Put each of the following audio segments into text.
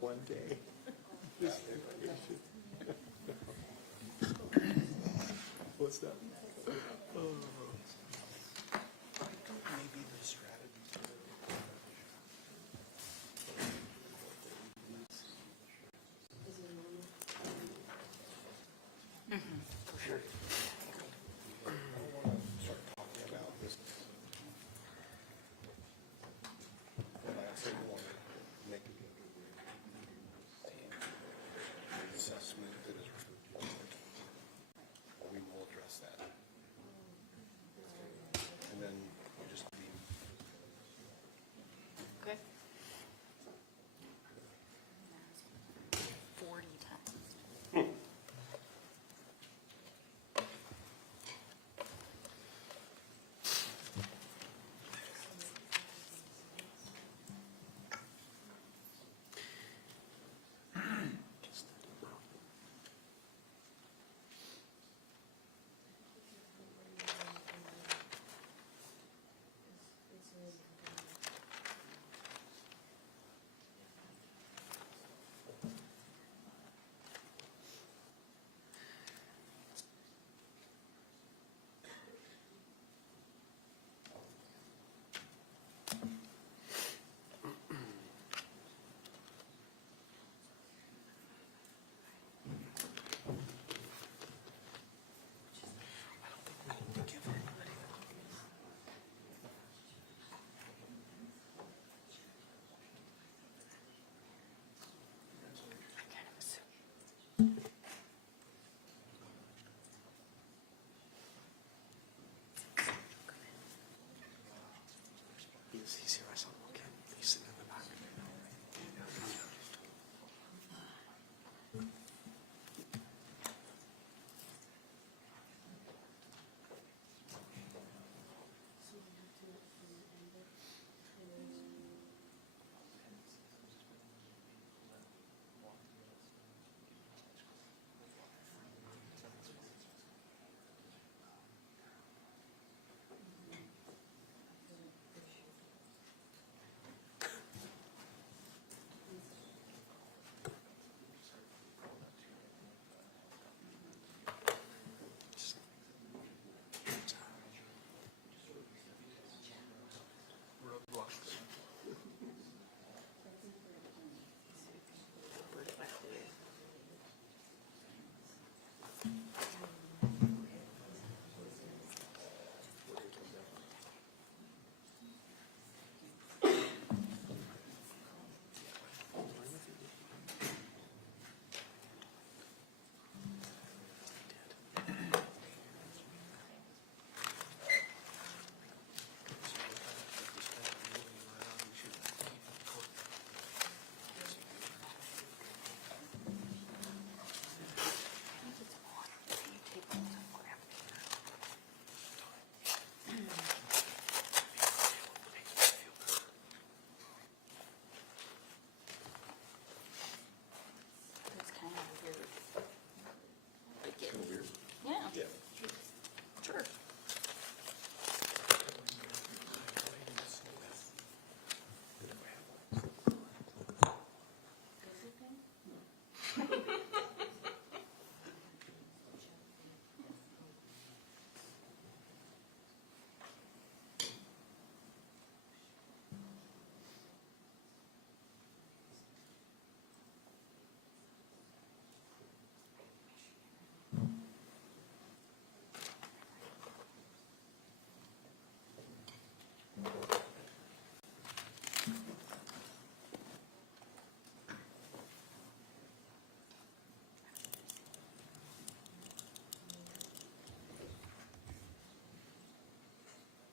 one day. What's that? Oh. Maybe the strategy. For sure. I don't want to start talking about this. But I also want to make it an assessment that is reviewed. We will address that. And then you just be. Okay. 40 times. He's here. I saw him walk in. He's sitting in the back. Roadblocks. It's kind of weird. Like it, Weird. yeah, Yeah. sure.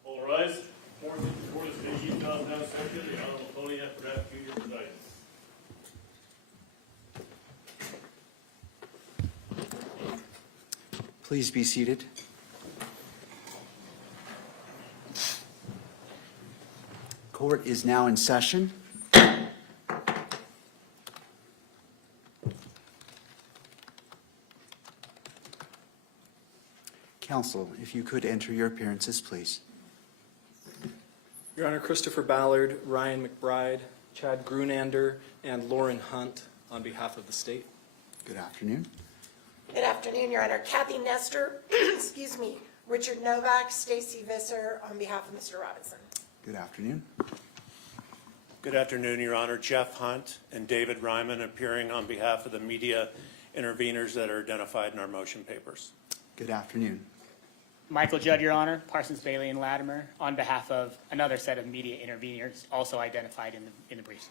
All rise. Court is being used now session. The Honorable Tony F. Rapp Jr. presiding. Please be seated. Court is now in session. Counsel, if you could enter your appearances, please. Your Honor, Christopher Ballard, Ryan McBride, Chad Grunander, and Lauren Hunt on behalf of the state. Good afternoon. Good afternoon, Your Honor. Kathy Nestor, excuse me, Richard Novak, Stacy Visser on behalf of Mr. Robinson. Good afternoon. Good afternoon, Your Honor. Jeff Hunt and David Ryman appearing on behalf of the media interveners that are identified in our motion papers. Good afternoon. Michael Judd, Your Honor, Parsons, Bailey, and Latimer, on behalf of another set of media interveners also identified in the briefs.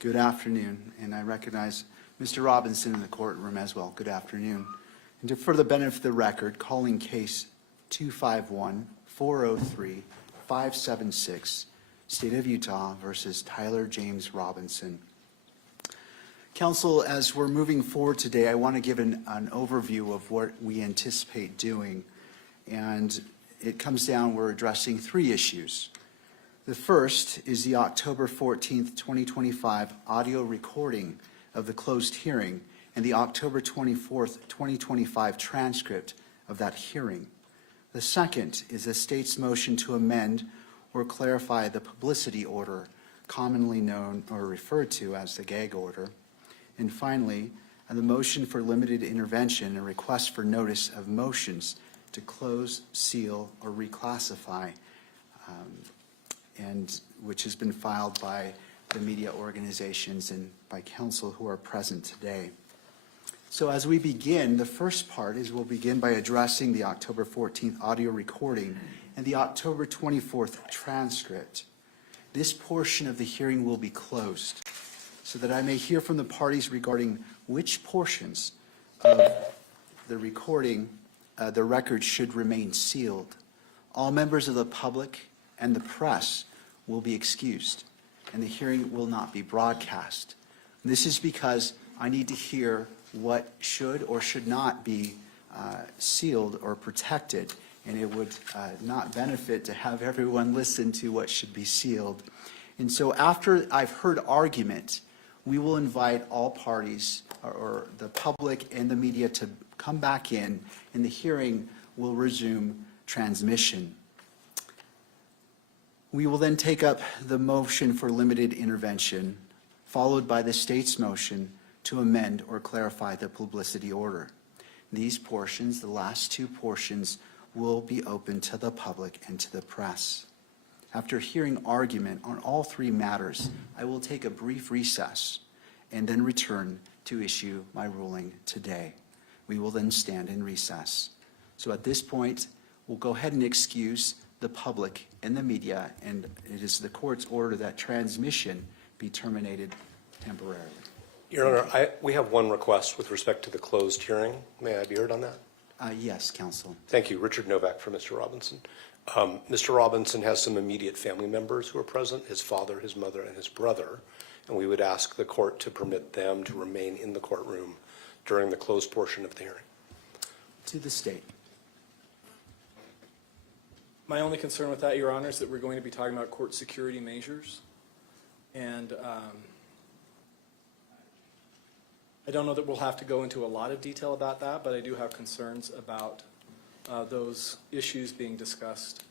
Good afternoon, and I recognize Mr. Robinson in the courtroom as well. Good afternoon. And for the benefit of the record, calling case 251-403-576, State of Utah versus Tyler James Robinson. Counsel, as we're moving forward today, I want to give an overview of what we anticipate doing. And it comes down, we're addressing three issues. The first is the October 14th, 2025 audio recording of the closed hearing and the October 24th, 2025 transcript of that hearing. The second is the state's motion to amend or clarify the publicity order, commonly known or referred to as the gag order. And finally, the motion for limited intervention and request for notice of motions to close, seal, or reclassify, and which has been filed by the media organizations and by counsel who are present today. So as we begin, the first part is we'll begin by addressing the October 14th audio recording and the October 24th transcript. This portion of the hearing will be closed so that I may hear from the parties regarding which portions of the recording the record should remain sealed. All members of the public and the press will be excused, and the hearing will not be broadcast. And this is because I need to hear what should or should not be sealed or protected, and it would not benefit to have everyone listen to what should be sealed. And so after I've heard argument, we will invite all parties, or the public and the media, to come back in, and the hearing will resume transmission. We will then take up the motion for limited intervention, followed by the state's motion to amend or clarify the publicity order. These portions, the last two portions, will be open to the public and to the press. After hearing argument on all three matters, I will take a brief recess and then return to issue my ruling today. We will then stand in recess. So at this point, we'll go ahead and excuse the public and the media, and it is the court's order that transmission be terminated temporarily. Your Honor, we have one request with respect to the closed hearing. May I be heard on that? Yes, counsel. Thank you. Richard Novak for Mr. Robinson. Mr. Robinson has some immediate family members who are present, his father, his mother, and his brother, and we would ask the court to permit them to remain in the courtroom during the closed portion of the hearing. To the state. My only concern with that, Your Honor, is that we're going to be talking about court security measures. And I don't know that we'll have to go into a lot of detail about that, but I do have concerns about those issues being discussed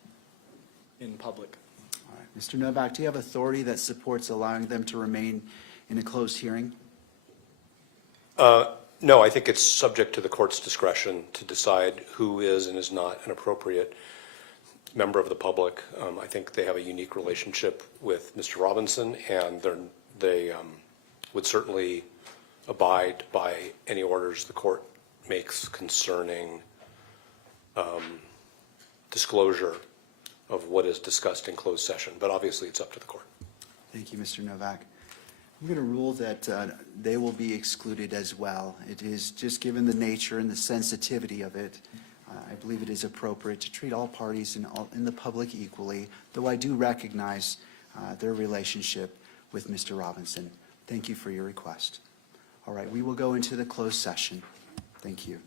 in public. All right. Mr. Novak, do you have authority that supports allowing them to remain in a closed hearing? No, I think it's subject to the court's discretion to decide who is and is not an appropriate member of the public. I think they have a unique relationship with Mr. Robinson, and they would certainly abide by any orders the court makes concerning disclosure of what is discussed in closed session. But obviously, it's up to the court. Thank you, Mr. Novak. I'm going to rule that they will be excluded as well. It is just given the nature and the sensitivity of it, I believe it is appropriate to treat all parties in the public equally, though I do recognize their relationship with Mr. Robinson. Thank you for your request. All right, we will go into the closed session. Thank you.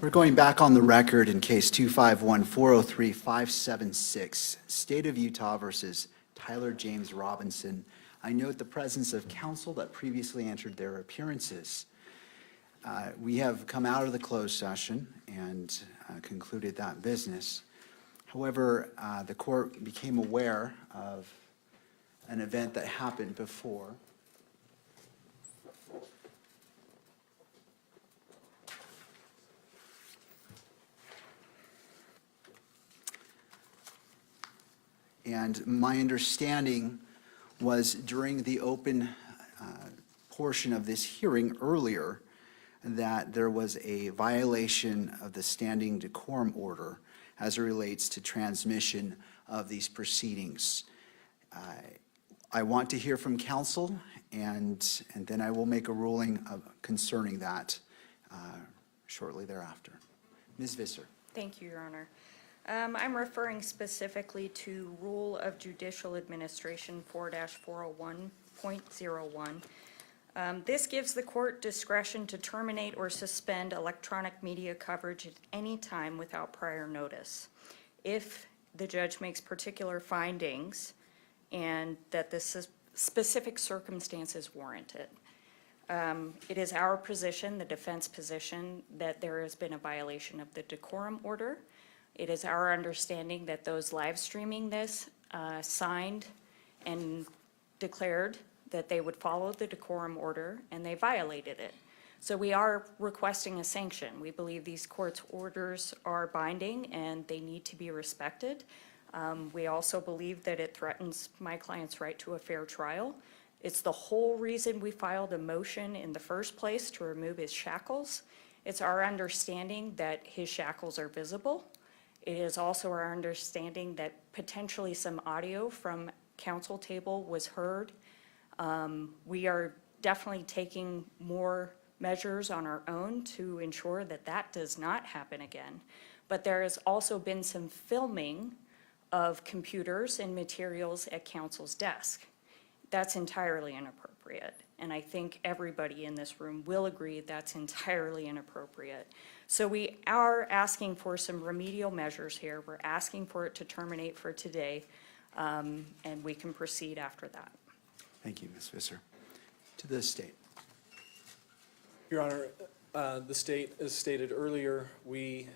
We're going back on the record in case 251-403-576, State of Utah versus Tyler James Robinson. I note the presence of counsel that previously entered their appearances. We have come out of the closed session and concluded that business. However, the court became aware of an event that happened before. And my understanding was during the open portion of this hearing earlier that there was a violation of the standing decorum order as it relates to transmission of these proceedings. I want to hear from counsel, and then I will make a ruling concerning that shortly thereafter. Ms. Visser. Thank you, Your Honor. I'm referring specifically to Rule of Judicial Administration 4-401.01. This gives the court discretion to terminate or suspend electronic media coverage at any time without prior notice, if the judge makes particular findings and that the specific circumstances warrant it. It is our position, the defense position, that there has been a violation of the decorum order. It is our understanding that those live streaming this signed and declared that they would follow the decorum order, and they violated it. So we are requesting a sanction. We believe these court's orders are binding and they need to be respected. We also believe that it threatens my client's right to a fair trial. It's the whole reason we filed a motion in the first place to remove his shackles. It's our understanding that his shackles are visible. It is also our understanding that potentially some audio from counsel table was heard. We are definitely taking more measures on our own to ensure that that does not happen again. But there has also been some filming of computers and materials at counsel's desk. That's entirely inappropriate. And I think everybody in this room will agree that's entirely inappropriate. So we are asking for some remedial measures here. We're asking for it to terminate for today, and we can proceed after that. Thank you, Ms. Visser. To the state. Your Honor, the state, as stated earlier, we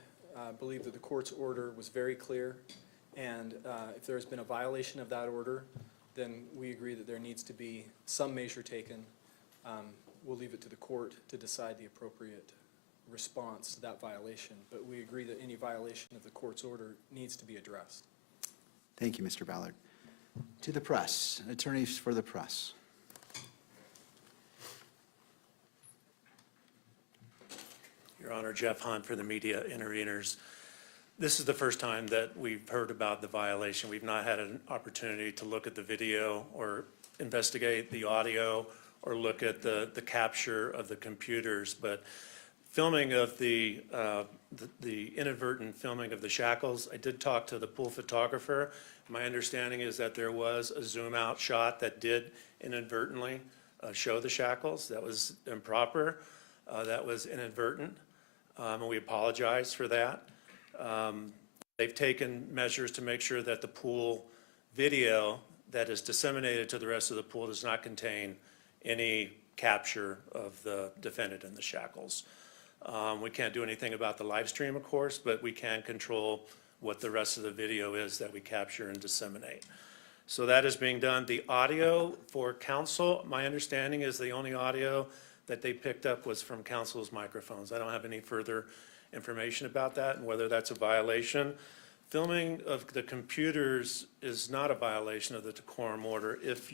believe that the court's order was very clear, and if there has been a violation of that order, then we agree that there needs to be some measure taken. We'll leave it to the court to decide the appropriate response to that violation, but we agree that any violation of the court's order needs to be addressed. Thank you, Mr. Ballard. To the press, attorneys for the press. Your Honor, Jeff Hunt for the media interveners. This is the first time that we've heard about the violation. We've not had an opportunity to look at the video or investigate the audio or look at the capture of the computers, but filming of the inadvertent filming of the shackles, I did talk to the pool photographer. My understanding is that there was a zoom out shot that did inadvertently show the shackles. That was improper. That was inadvertent, and we apologize for that. They've taken measures to make sure that the pool video that is disseminated to the rest of the pool does not contain any capture of the defendant in the shackles. We can't do anything about the live stream, of course, but we can control what the rest of the video is that we capture and disseminate. So that is being done. The audio for counsel, my understanding is the only audio that they picked up was from counsel's microphones. I don't have any further information about that and whether that's a violation. Filming of the computers is not a violation of the decorum order. If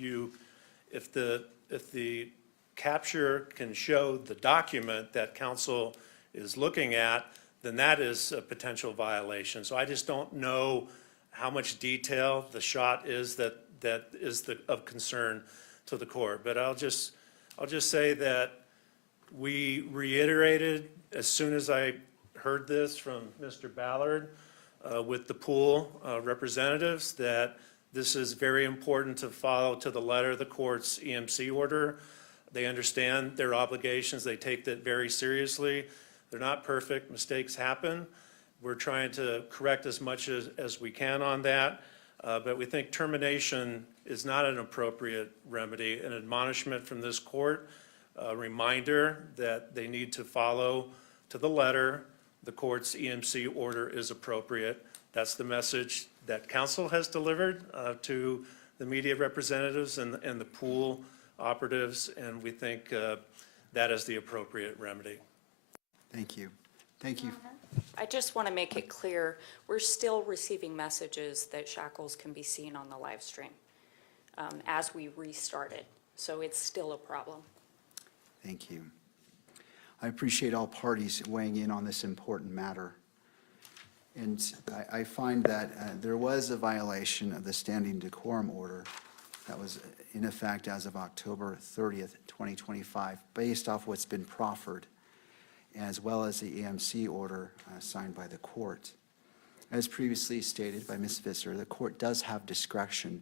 the capture can show the document that counsel is looking at, then that is a potential violation. So I just don't know how much detail the shot is that is of concern to the court. But I'll just say that we reiterated as soon as I heard this from Mr. Ballard with the pool representatives that this is very important to follow to the letter of the court's EMC order. They understand their obligations. They take that very seriously. They're not perfect, mistakes happen. We're trying to correct as much as we can on that, but we think termination is not an appropriate remedy. An admonishment from this court, a reminder that they need to follow to the letter the court's EMC order is appropriate. That's the message that council has delivered to the media representatives and the pool operatives, and we think that is the appropriate remedy. Thank you. Thank you. I just want to make it clear, we're still receiving messages that shackles can be seen on the live stream as we restart it. So it's still a problem. Thank you. I appreciate all parties weighing in on this important matter. And I find that there was a violation of the standing decorum order that was in effect as of October 30th, 2025, based off what's been proffered, as well as the EMC order signed by the court. As previously stated by Ms. Visser, the court does have discretion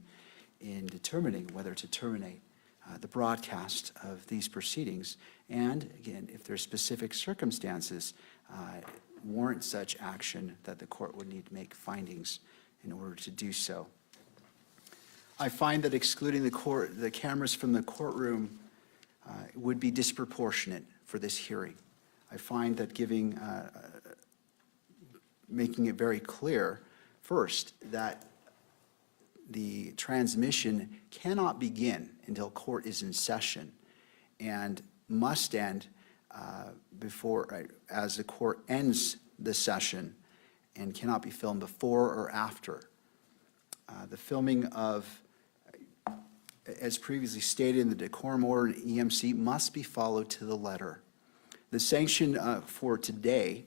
in determining whether to terminate the broadcast of these proceedings, and again, if there's specific circumstances warrant such action, that the court would need to make findings in order to do so. I find that excluding the cameras from the courtroom would be disproportionate for this hearing. I find that making it very clear, first, that the transmission cannot begin until court is in session and must end as the court ends the session, and cannot be filmed before or after. The filming of, as previously stated in the decorum order and EMC, must be followed to the letter. The sanction for today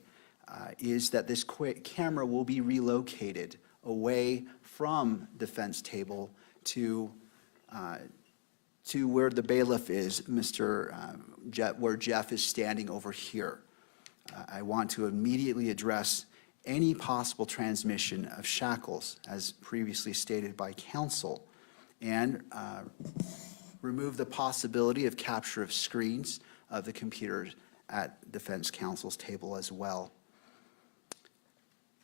is that this camera will be relocated away from defense table to where the bailiff is, where Jeff is standing over here. I want to immediately address any possible transmission of shackles, as previously stated by counsel, and remove the possibility of capture of screens of the computers at defense counsel's table as well.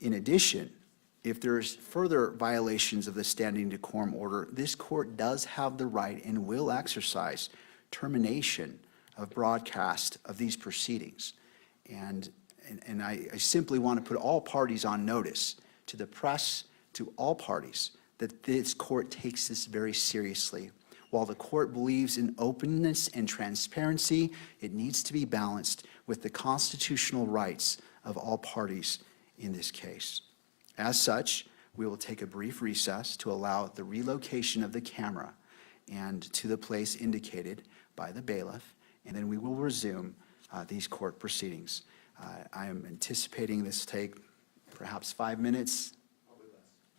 In addition, if there's further violations of the standing decorum order, this court does have the right and will exercise termination of broadcast of these proceedings. And I simply want to put all parties on notice, to the press, to all parties, that this court takes this very seriously. While the court believes in openness and transparency, it needs to be balanced with the constitutional rights of all parties in this case. As such, we will take a brief recess to allow the relocation of the camera and to the place indicated by the bailiff, and then we will resume these court proceedings. I am anticipating this take perhaps 5 minutes.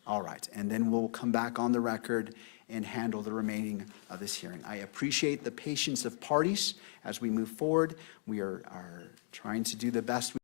All right, and then we'll come back on the record and handle the remaining of this hearing. I appreciate the patience of parties as we move forward. We are trying to do the best we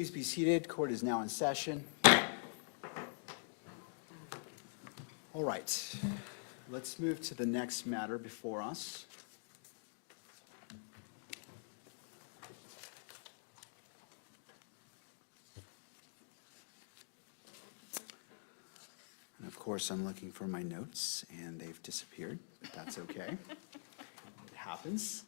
Please be seated. Court is now in session. All right, let's move to the next matter before us. And of course, I'm looking for my notes, and they've disappeared, but that's okay. It happens.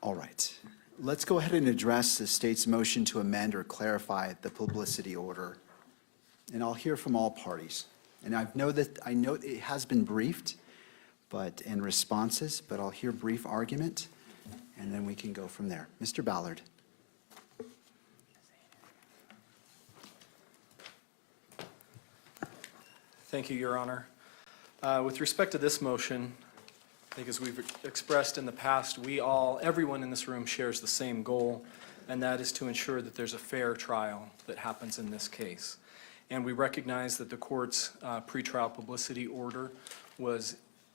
All right, let's go ahead and address the state's motion to amend or clarify the publicity order. And I'll hear from all parties. And I know it has been briefed, but in responses, but I'll hear brief argument, and then we can go from there. Mr. Ballard. Thank you, Your Honor. With respect to this motion, I think as we've expressed in the past, everyone in this room shares the same goal, and that is to ensure that there's a fair trial that happens in this case. And we recognize that the court's pretrial publicity order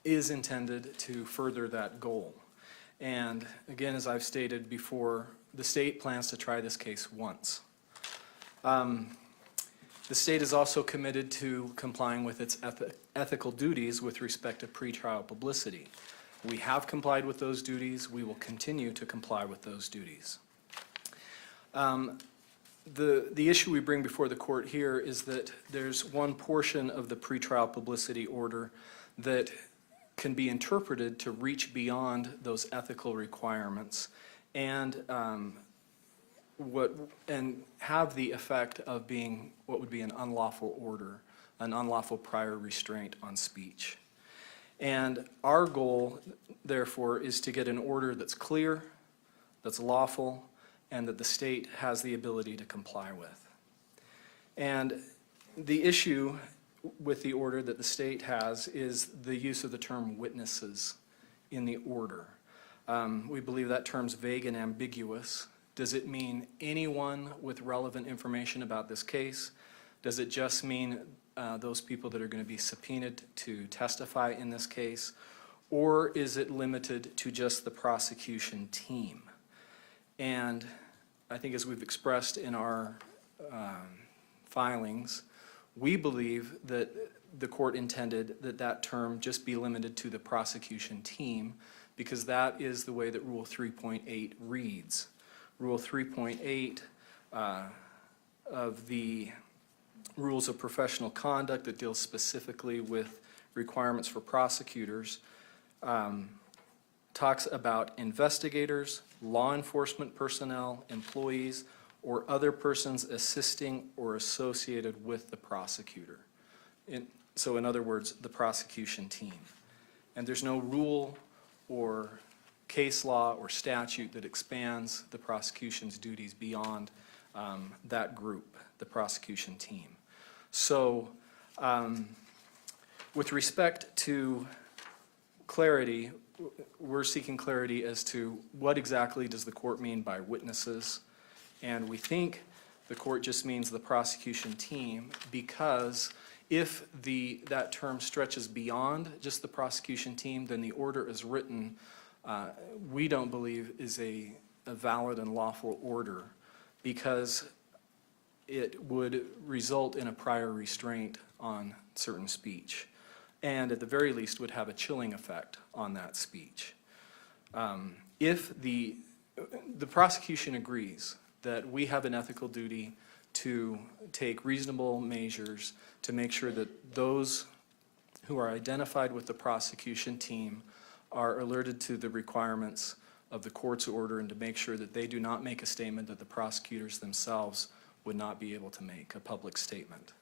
is intended to further that goal. And again, as I've stated before, the state plans to try this case once. The state is also committed to complying with its ethical duties with respect to pretrial publicity. We have complied with those duties. We will continue to comply with those duties. The issue we bring before the court here is that there's one portion of the pretrial publicity order that can be interpreted to reach beyond those ethical requirements and have the effect of being what would be an unlawful order, an unlawful prior restraint on speech. And our goal, therefore, is to get an order that's clear, that's lawful, and that the state has the ability to comply with. And the issue with the order that the state has is the use of the term witnesses in the order. We believe that term's vague and ambiguous. Does it mean anyone with relevant information about this case? Does it just mean those people that are going to be subpoenaed to testify in this case? Or is it limited to just the prosecution team? And I think as we've expressed in our filings, we believe that the court intended that that term just be limited to the prosecution team because that is the way that Rule 3.8 reads. Rule 3.8 of the Rules of Professional Conduct that deals specifically with requirements for prosecutors talks about investigators, law enforcement personnel, employees, or other persons assisting or associated with the prosecutor. So in other words, the prosecution team. And there's no rule or case law or statute that expands the prosecution's duties beyond that group, the prosecution team. So with respect to clarity, we're seeking clarity as to what exactly does the court mean by witnesses. And we think the court just means the prosecution team because if that term stretches beyond just the prosecution team, then the order as written, we don't believe is a valid and lawful order because it would result in a prior restraint on certain speech and at the very least would have a chilling effect on that speech. If the prosecution agrees that we have an ethical duty to take reasonable measures to make sure that those who are identified with the prosecution team are alerted to the requirements of the court's order and to make sure that they do not make a statement that the prosecutors themselves would not be able to make, a public statement.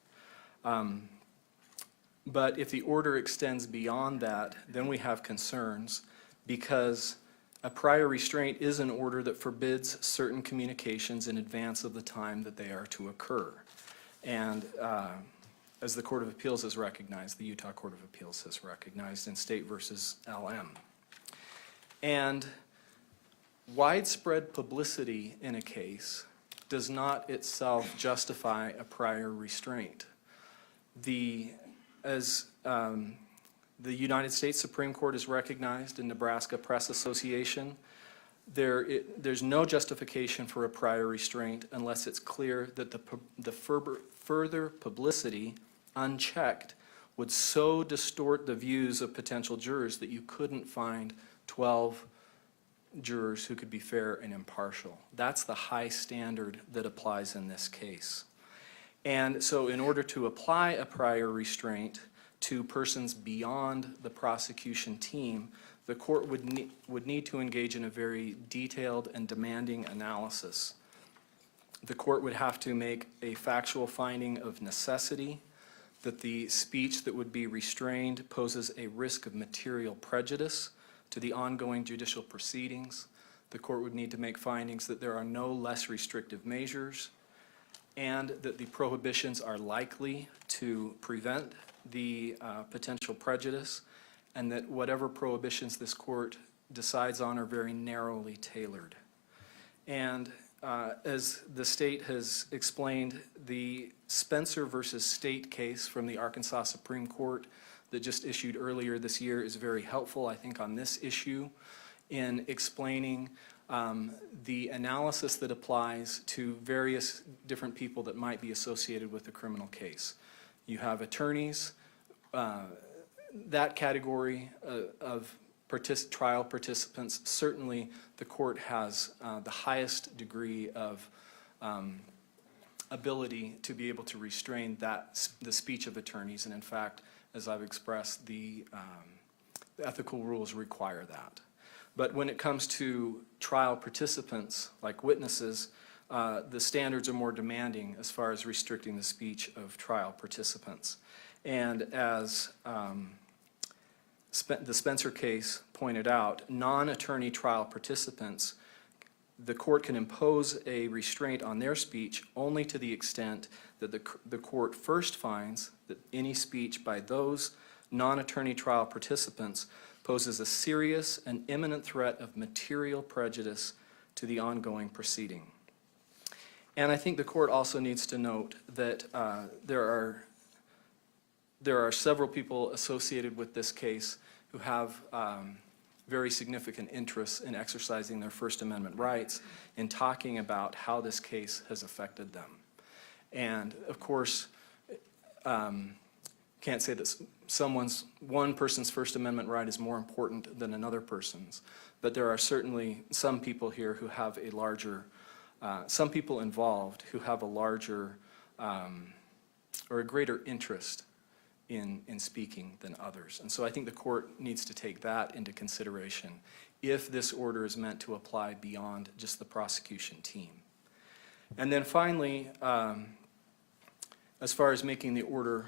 But if the order extends beyond that, then we have concerns because a prior restraint is an order that forbids certain communications in advance of the time that they are to occur. And as the Court of Appeals has recognized, the Utah Court of Appeals has recognized in State versus LM. And widespread publicity in a case does not itself justify a prior restraint. As The United States Supreme Court is recognized in Nebraska Press Association. There's no justification for a prior restraint unless it's clear that the further publicity, unchecked, would so distort the views of potential jurors that you couldn't find 12 jurors who could be fair and impartial. That's the high standard that applies in this case. And so in order to apply a prior restraint to persons beyond the prosecution team, the court would need to engage in a very detailed and demanding analysis. The court would have to make a factual finding of necessity, that the speech that would be restrained poses a risk of material prejudice to the ongoing judicial proceedings. The court would need to make findings that there are no less restrictive measures, and that the prohibitions are likely to prevent the potential prejudice, and that whatever prohibitions this court decides on are very narrowly tailored. And as the state has explained, the Spencer versus State case from the Arkansas Supreme Court that just issued earlier this year is very helpful, I think, on this issue in explaining the analysis that applies to various different people that might be associated with a criminal case. You have attorneys, that category of trial participants, certainly the court has the highest degree of ability to be able to restrain the speech of attorneys, and in fact, as I've expressed, the ethical rules require that. But when it comes to trial participants, like witnesses, the standards are more demanding as far as restricting the speech of trial participants. And as the Spencer case pointed out, non-attorney trial participants, the court can impose a restraint on their speech only to the extent that the court first finds that any speech by those non-attorney trial participants poses a serious and imminent threat of material prejudice to the ongoing proceeding. And I think the court also needs to note that there are several people associated with this case who have very significant interests in exercising their First Amendment rights in talking about how this case has affected them. And of course, can't say that one person's First Amendment right is more important than another person's, but there are certainly some people here who have a larger, some people involved who have a larger or a greater interest in speaking than others. And so I think the court needs to take that into consideration if this order is meant to apply beyond just the prosecution team. And then finally, as far as making the order,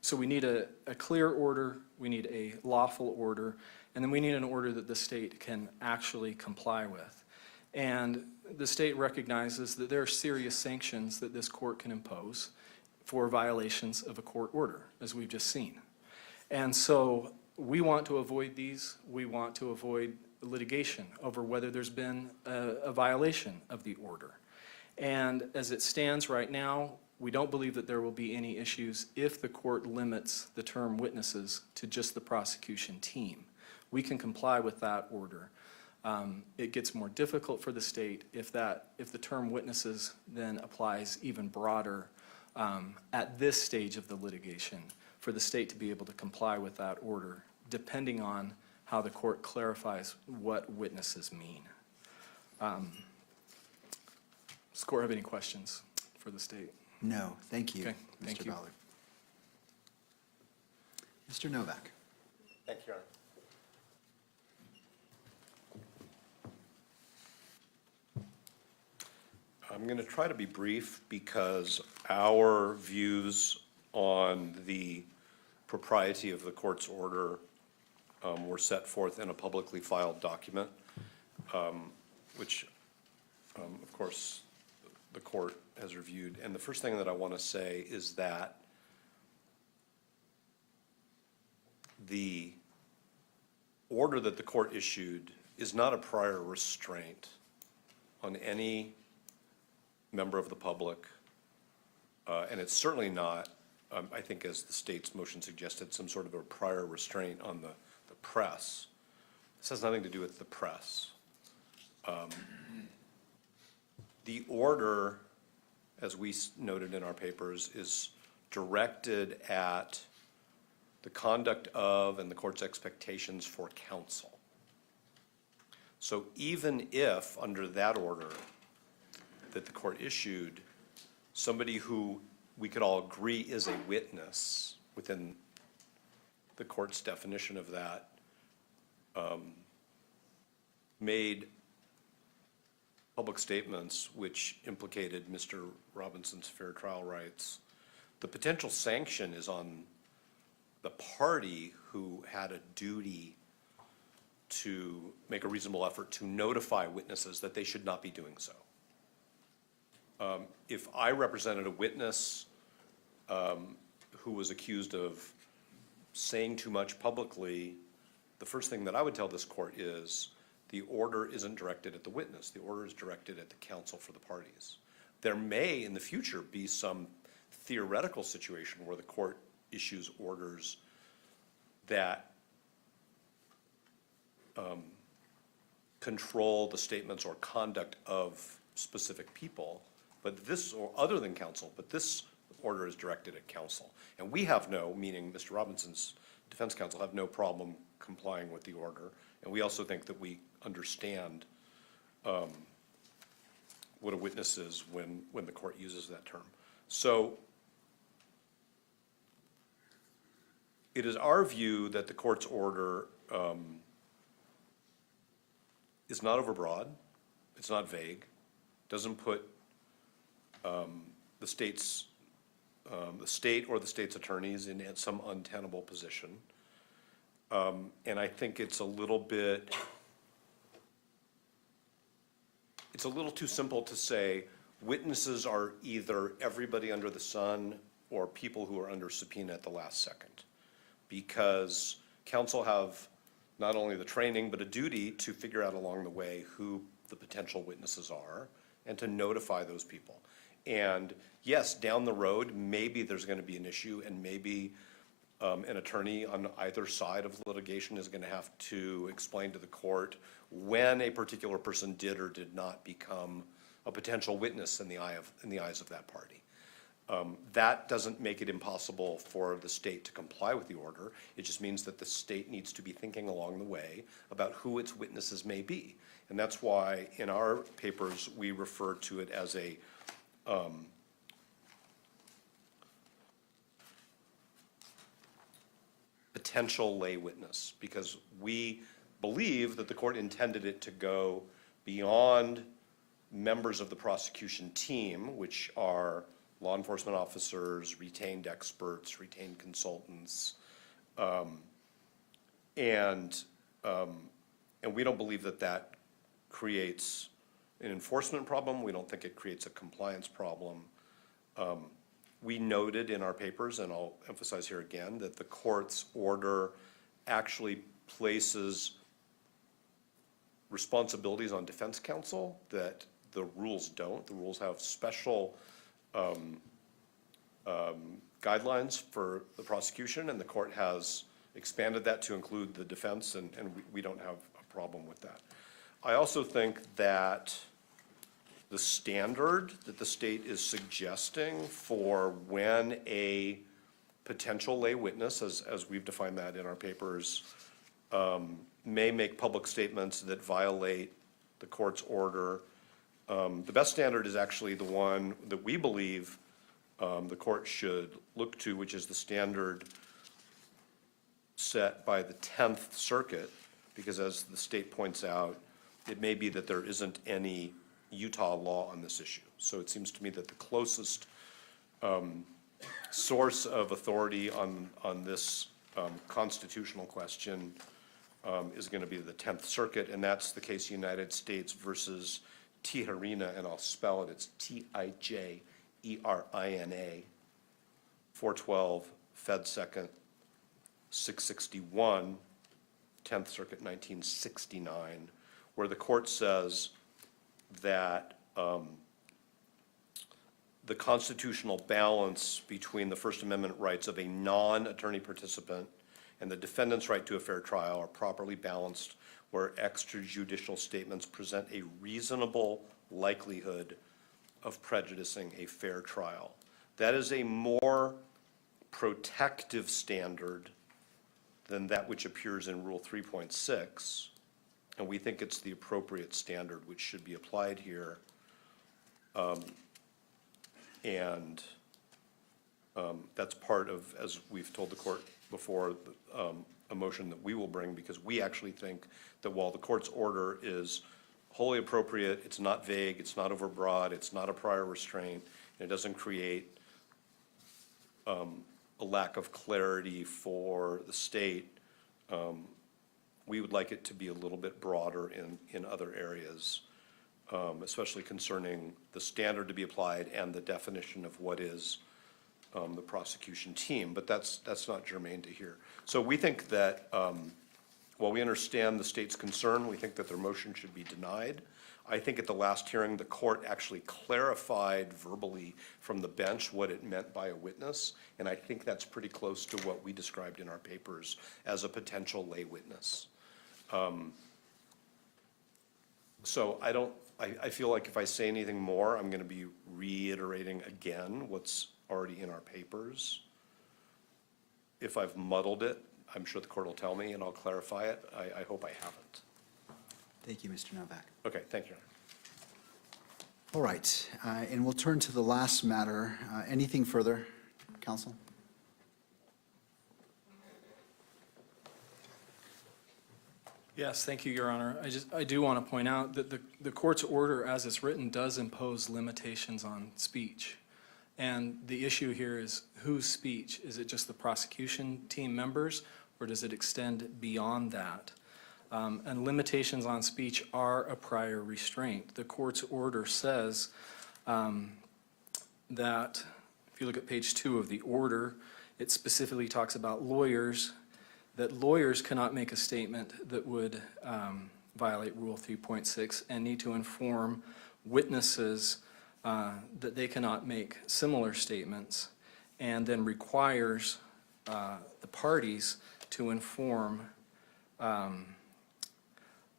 so we need a clear order, we need a lawful order, and then we need an order that the state can actually comply with. And the state recognizes that there are serious sanctions that this court can impose for violations of a court order, as we've just seen. And so we want to avoid these. We want to avoid litigation over whether there's been a violation of the order. And as it stands right now, we don't believe that there will be any issues if the court limits the term witnesses to just the prosecution team. We can comply with that order. It gets more difficult for the state if the term witnesses then applies even broader at this stage of the litigation for the state to be able to comply with that order, depending on how the court clarifies what witnesses mean. Does the court have any questions for the state? No, thank you, Okay, thank Mr. you. Ballard. Mr. Novak. Thank you, Your Honor. I'm going to try to be brief because our views on the propriety of the court's order were set forth in a publicly filed document, which, of course, the court has reviewed. And the first thing that I want to say is that the order that the court issued is not a prior restraint on any member of the public, and it's certainly not I think as the state's motion suggested, some sort of a prior restraint on the press. This has nothing to do with the press. The order, as we noted in our papers, is directed at the conduct of and the court's expectations for counsel. So even if, under that order that the court issued, somebody who we could all agree is a witness within the court's definition of that, made public statements which implicated Mr. Robinson's fair trial rights, the potential sanction is on the party who had a duty to make a reasonable effort to notify witnesses that they should not be doing so. If I represented a witness who was accused of saying too much publicly, the first thing that I would tell this court is the order isn't directed at the witness. The order is directed at the counsel for the parties. There may, in the future, be some theoretical situation where the court issues orders that control the statements or conduct of specific people, but this, or other than counsel, but this order is directed at counsel. And we have no, meaning Mr. Robinson's defense counsel, have no problem complying with the order. And we also think that we understand what a witness is when the court uses that term. So it is our view that the court's order is not overbroad, it's not vague, doesn't put the state or the state's attorneys in some untenable position. And I think it's a little too simple to say witnesses are either everybody under the sun or people who are under subpoena at the last second. Because counsel have not only the training, but a duty to figure out along the way who the potential witnesses are and to notify those people. And yes, down the road, maybe there's going to be an issue, and maybe an attorney on either side of litigation is going to have to explain to the court when a particular person did or did not become a potential witness in the eyes of that party. That doesn't make it impossible for the state to comply with the order. It just means that the state needs to be thinking along the way about who its witnesses may be. And that's why in our papers we refer to it as a potential lay witness, because we believe that the court intended it to go beyond members of the prosecution team, which are law enforcement officers, retained experts, retained consultants, and we don't believe that that creates an enforcement problem. We don't think it creates a compliance problem. We noted in our papers, and I'll emphasize here again, that the court's order actually places responsibilities on defense counsel that the rules don't. The rules have special guidelines for the prosecution, and the court has expanded that to include the defense, and we don't have a problem with that. I also think that the standard that the state is suggesting for when a potential lay witness, as we've defined that in our papers, may make public statements that violate the court's order. The best standard is actually the one that we believe the court should look to, which is the standard set by the 10th Circuit, because as the state points out, it may be that there isn't any Utah law on this issue. So it seems to me that the closest source of authority on this constitutional question is going to be the 10th Circuit, and that's the case United States versus Tijerina, and I'll spell it, it's Tijerina, 412 Fed Second 661, 10th Circuit 1969, where the court says that the constitutional balance between the First Amendment rights of a non-attorney participant and the defendant's right to a fair trial are properly balanced where extrajudicial statements present a reasonable likelihood of prejudicing a fair trial. That is a more protective standard than that which appears in Rule 3.6, and we think it's the appropriate standard which should be applied here. That's part of, as we've told the court before, a motion that we will bring, because we actually think that while the court's order is wholly appropriate, it's not vague, it's not overbroad, it's not a prior restraint, and it doesn't create a lack of clarity for the state, we would like it to be a little bit broader in other areas, especially concerning the standard to be applied and the definition of what is the prosecution team, but that's not germane to here. So we think that while we understand the state's concern, we think that their motion should be denied. I think at the last hearing, the court actually clarified verbally from the bench what it meant by a witness, and I think that's pretty close to what we described in our papers as a potential lay witness. So I feel like if I say anything more, I'm gonna be reiterating again what's already in our papers. If I've muddled it, I'm sure the court will tell me and I'll clarify it. I hope I haven't. Thank you, Mr. Novak. Okay, thank you. All right, and we'll turn to the last matter. Anything further, counsel? Yes, thank you, Your Honor. I do want to point out that the court's order, as it's written, does impose limitations on speech. And the issue here is whose speech? Is it just the prosecution team members, or does it extend beyond that? And limitations on speech are a prior restraint. The court's order says that, if you look at page 2 of the order, it specifically talks about lawyers, that lawyers cannot make a statement that would violate Rule 3.6 and need to inform witnesses that they cannot make similar statements, and then requires the parties to inform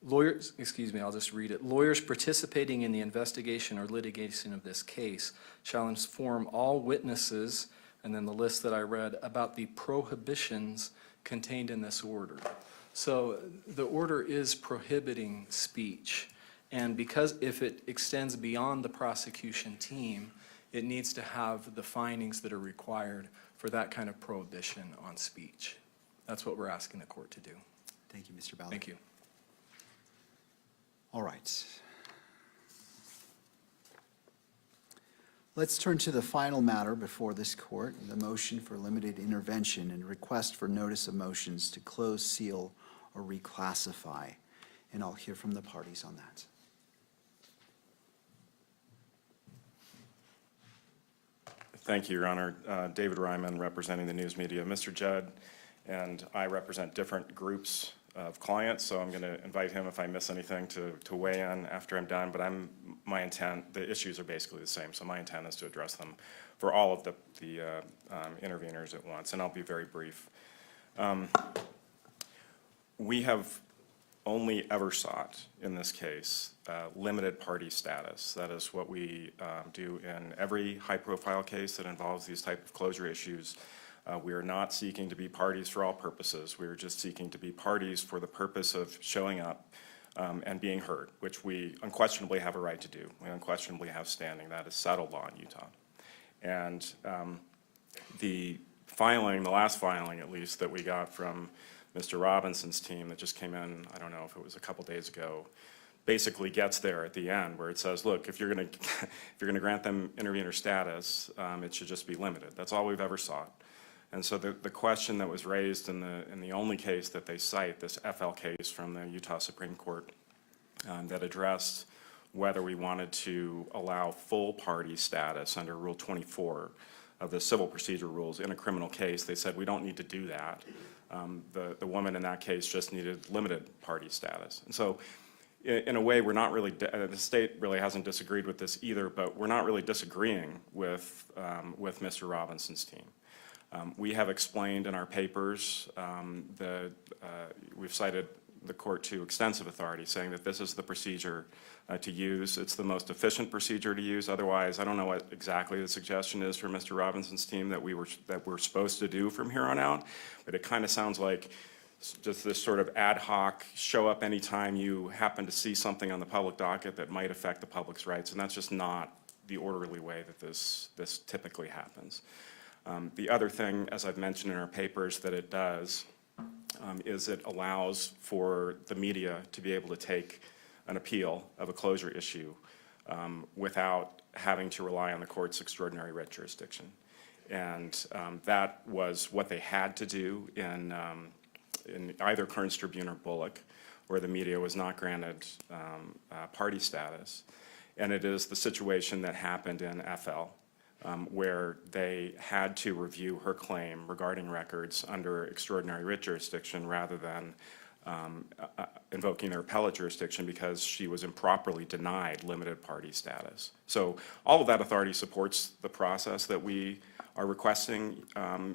lawyers, excuse me, I'll just read it. Lawyers participating in the investigation or litigation of this case shall inform all witnesses, and then the list that I read, about the prohibitions contained in this order. So the order is prohibiting speech. And because if it extends beyond the prosecution team, it needs to have the findings that are required for that kind of prohibition on speech. That's what we're asking the court to do. Thank you, Mr. Ballard. Thank you. All right. Let's turn to the final matter before this court, the motion for limited intervention and request for notice of motions to close, seal, or reclassify. And I'll hear from the parties on that. Thank you, Your Honor. David Ryman, representing the news media. Mr. Judd and I represent different groups of clients, so I'm going to invite him, if I miss anything, to weigh in after I'm done. But my intent, the issues are basically the same, so my intent is to address them for all of the interveners at once, and I'll be very brief. We have only ever sought, in this case, limited party status. That is what we do in every high-profile case that involves these type of closure issues. We are not seeking to be parties for all purposes. We are just seeking to be parties for the purpose of showing up and being heard, which we unquestionably have a right to do. We unquestionably have standing. That is settled law in Utah. And the last filing at least, that we got from Mr. Robinson's team that just came in, I don't know if it was a couple days ago, basically gets there at the end where it says, look, if you're gonna grant them intervener status, it should just be limited. That's all we've ever sought. And so the question that was raised in the only case that they cite, this FL case from the Utah Supreme Court, that addressed whether we wanted to allow full party status under Rule 24 of the civil procedure rules in a criminal case, they said we don't need to do that. The woman in that case just needed limited party status. And so in a way, we're not really, the state really hasn't disagreed with this either, but we're not really disagreeing with Mr. Robinson's team. We have explained in our papers, we've cited the court to extensive authority saying that this is the procedure to use. It's the most efficient procedure to use. Otherwise, I don't know what exactly the suggestion is for Mr. Robinson's team that we're supposed to do from here on out, but it kind of sounds like just this sort of ad hoc, show up anytime you happen to see something on the public docket that might affect the public's rights, and that's just not the orderly way that this typically happens. The other thing, as I've mentioned in our papers, that it does is it allows for the media to be able to take an appeal of a closure issue without having to rely on the court's extraordinary writ jurisdiction. And that was what they had to do in either Kearns Tribune or Bullock, where the media was not granted party status. And it is the situation that happened in FL, where they had to review her claim regarding records under extraordinary writ jurisdiction rather than invoking their appellate jurisdiction because she was improperly denied limited party status. So all of that authority supports the process that we are requesting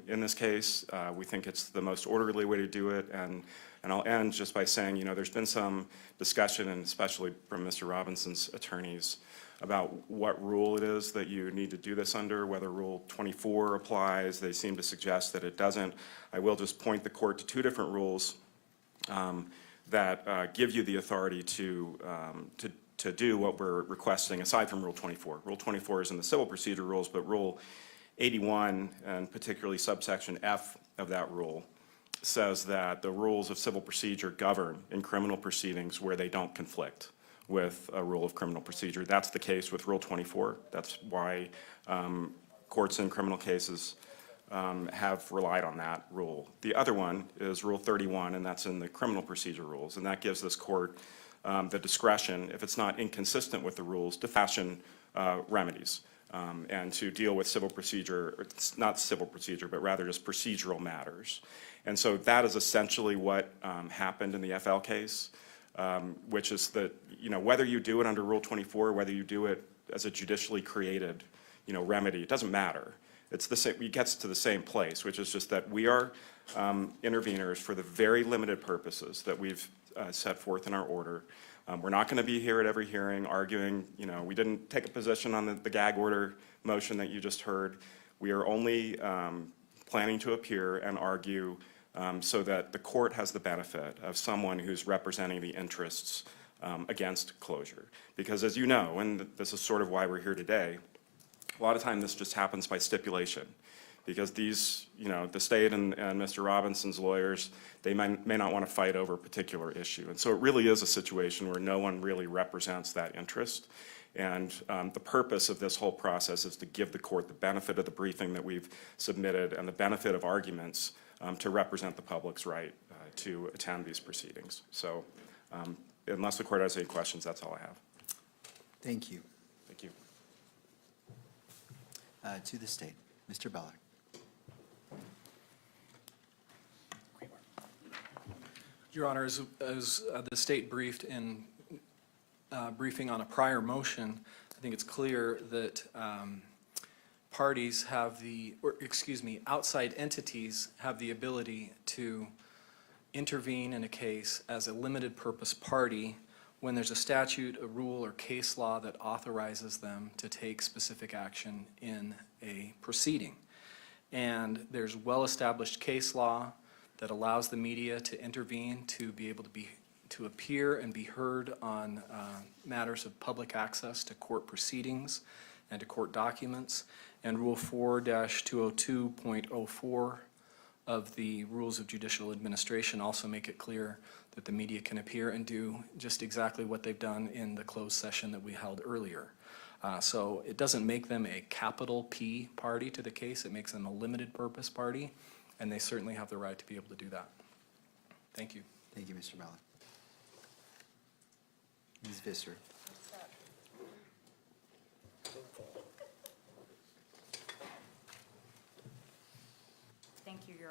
in this case. We think it's the most orderly way to do it, and I'll end just by saying, you know, there's been some discussion, and especially from Mr. Robinson's attorneys, about what rule it is that you need to do this under, whether Rule 24 applies. They seem to suggest that it doesn't. I will just point the court to two different rules that give you the authority to do what we're requesting aside from Rule 24. Rule 24 is in the civil procedure rules, but Rule 81, and particularly subsection F of that rule, says that the rules of civil procedure govern in criminal proceedings where they don't conflict with a rule of criminal procedure. That's the case with Rule 24. That's why courts in criminal cases have relied on that rule. The other one is Rule 31, and that's in the criminal procedure rules, and that gives this court the discretion, if it's not inconsistent with the rules, to fashion remedies and to deal with civil procedure, it's not civil procedure, but rather just procedural matters. And so that is essentially what happened in the FL case, which is that, you know, whether you do it under Rule 24, whether you do it as a judicially created, you know, remedy, it doesn't matter. It's the same, it gets to the same place, which is just that we are interveners for the very limited purposes that we've set forth in our order. We're not going to be here at every hearing arguing, you know, we didn't take a position on the gag order motion that you just heard. We are only planning to appear and argue so that the court has the benefit of someone who's representing the interests against closure. Because as you know, and this is sort of why we're here today, a lot of time this just happens by stipulation. Because these, you know, the state and Mr. Robinson's lawyers, they may not want to fight over a particular issue. And so it really is a situation where no one really represents that interest. And the purpose of this whole process is to give the court the benefit of the briefing that we've submitted and the benefit of arguments to represent the public's right to attend these proceedings. So unless the court has any questions, that's all I have. Thank you. Thank you. To the state, Mr. Ballard. Your Honor, as the state briefed in briefing on a prior motion, I think it's clear that parties have outside entities have the ability to intervene in a case as a limited purpose party when there's a statute, a rule, or case law that authorizes them to take specific action in a proceeding. And there's well-established case law that allows the media to intervene, to be able to appear and be heard on matters of public access to court proceedings and to court documents. And Rule 4-202.04 of the Rules of Judicial Administration also make it clear that the media can appear and do just exactly what they've done in the closed session that we held earlier. So it doesn't make them a capital P party to the case, it makes them a limited purpose party, and they certainly have the right to be able to do that. Thank you. Thank you, Mr. Ballard. Ms. Visser. Thank you, Your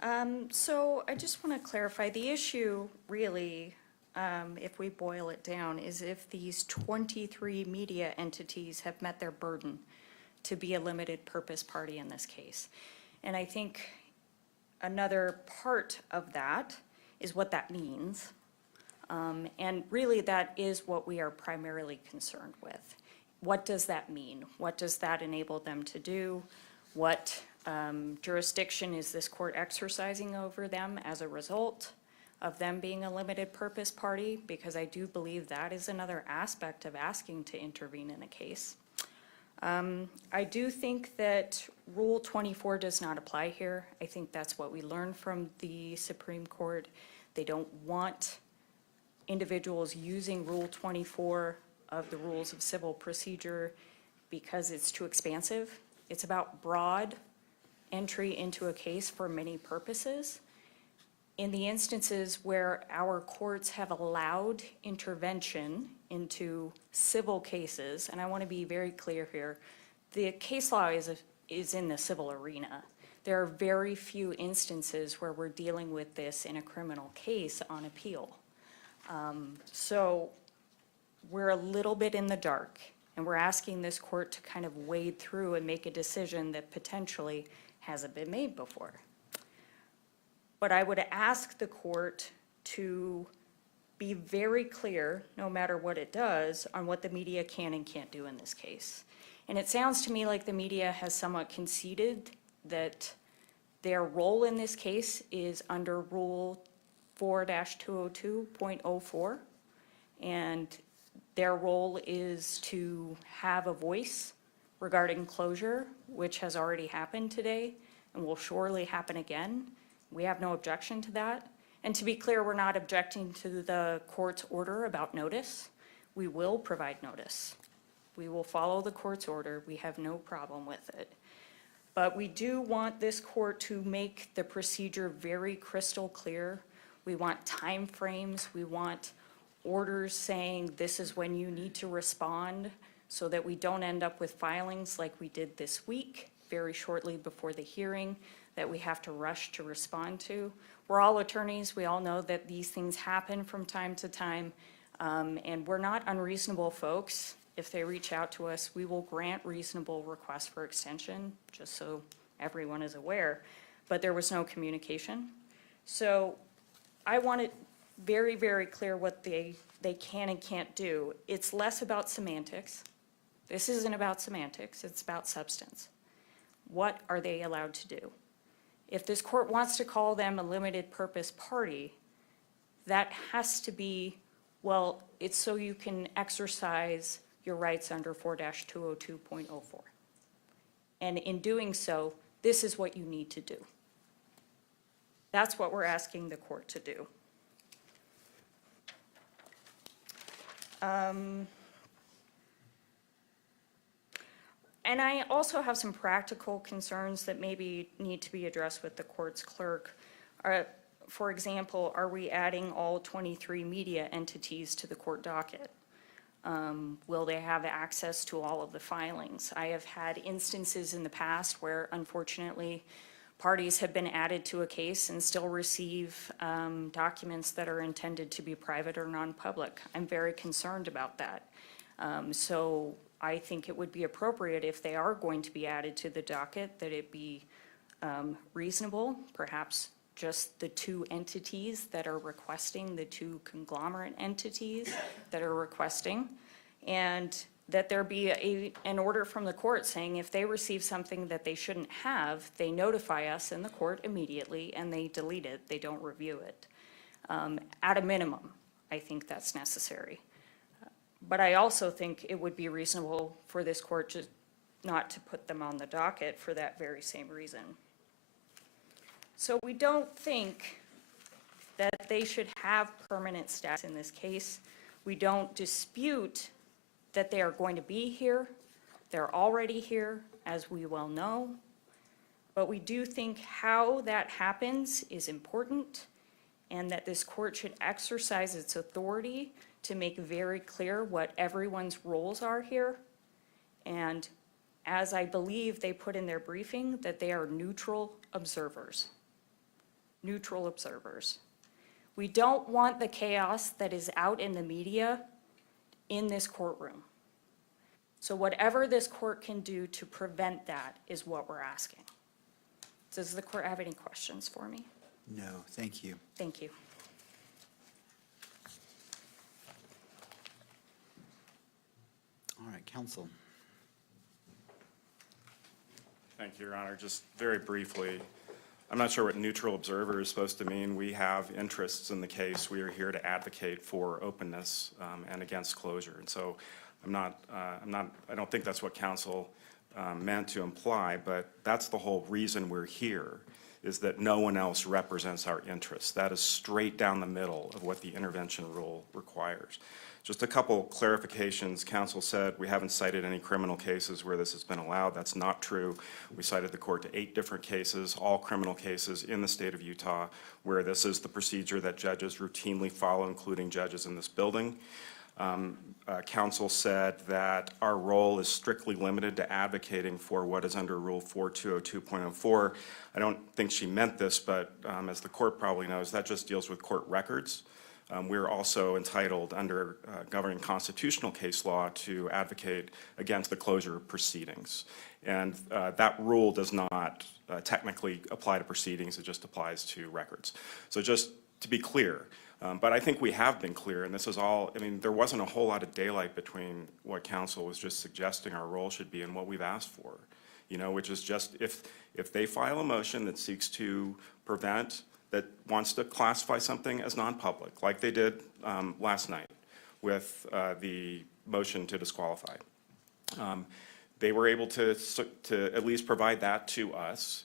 Honor. So I just want to clarify, the issue really if we boil it down, is if these 23 media entities have met their burden to be a limited purpose party in this case. And I think another part of that is what that means. And really, that is what we are primarily concerned with. What does that mean? What does that enable them to do? What jurisdiction is this court exercising over them as a result of them being a limited purpose party? Because I do believe that is another aspect of asking to intervene in a case. I do think that Rule 24 does not apply here. I think that's what we learned from the Supreme Court. They don't want individuals using Rule 24 of the Rules of Civil Procedure because it's too expansive. It's about broad entry into a case for many purposes. In the instances where our courts have allowed intervention into civil cases, and I want to be very clear here, the case law is in the civil arena. There are very few instances where we're dealing with this in a criminal case on appeal. So we're a little bit in the dark, and we're asking this court to kind of wade through and make a decision that potentially hasn't been made before. But I would ask the court to be very clear, no matter what it does, on what the media can and can't do in this case. And it sounds to me like the media has somewhat conceded that their role in this case is under Rule 4-202.04, and their role is to have a voice regarding closure, which has already happened today and will surely happen again. We have no objection to that. And to be clear, we're not objecting to the court's order about notice. We will provide notice. We will follow the court's order. We have no problem with it. But we do want this court to make the procedure very crystal clear. We want time frames. We want orders saying this is when you need to respond so that we don't end up with filings like we did this week, very shortly before the hearing, that we have to rush to respond to. We're all attorneys. We all know that these things happen from time to time, and we're not unreasonable folks. If they reach out to us, we will grant reasonable requests for extension, just so everyone is aware. But there was no communication. So I want it very, very clear what they can and can't do. It's less about semantics. This isn't about semantics. It's about substance. What are they allowed to do? If this court wants to call them a limited purpose party, that has to be, well, it's so you can exercise your rights under 4-202.04. And in doing so, this is what you need to do. That's what we're asking the court to do. And I also have some practical concerns that maybe need to be addressed with the court's clerk. For example, are we adding all 23 media entities to the court docket? Will they have access to all of the filings? I have had instances in the past where, unfortunately, parties have been added to a case and still receive documents that are intended to be private or non-public. I'm very concerned about that. So I think it would be appropriate, if they are going to be added to the docket, that it be reasonable, perhaps just the two entities that are requesting, the two conglomerate entities that are requesting, and that there be an order from the court saying if they receive something that they shouldn't have, they notify us in the court immediately and they delete it, they don't review it. At a minimum, I think that's necessary. But I also think it would be reasonable for this court to not to put them on the docket for that very same reason. So we don't think that they should have permanent status in this case. We don't dispute that they are going to be here. They're already here, as we well know. But we do think how that happens is important, and that this court should exercise its authority to make very clear what everyone's roles are here. And as I believe they put in their briefing, that they are neutral observers. Neutral observers. We don't want the chaos that is out in the media in this courtroom. So whatever this court can do to prevent that is what we're asking. Does the court have any questions for me? No, thank you. Thank you. All right, counsel. Thank you, Your Honor. Just very briefly, I'm not sure what neutral observer is supposed to mean. We have interests in the case. We are here to advocate for openness and against closure. And so I don't think that's what counsel meant to imply, but that's the whole reason we're here, is that no one else represents our interests. That is straight down the middle of what the intervention rule requires. Just a couple clarifications. Counsel said we haven't cited any criminal cases where this has been allowed. That's not true. We cited the court to 8 different cases, all criminal cases in the state of Utah, where this is the procedure that judges routinely follow, including judges in this building. Counsel said that our role is strictly limited to advocating for what is under Rule 4202.04. I don't think she meant this, but as the court probably knows, that just deals with court records. We're also entitled under governing constitutional case law to advocate against the closure of proceedings. And that rule does not technically apply to proceedings, it just applies to records. So just to be clear, but I think we have been clear, and this is all, I mean, there wasn't a whole lot of daylight between what counsel was just suggesting our role should be and what we've asked for, you know, which is just if they file a motion that seeks to prevent, that wants to classify something as non-public, like they did last night with the motion to disqualify. They were able to at least provide that to us.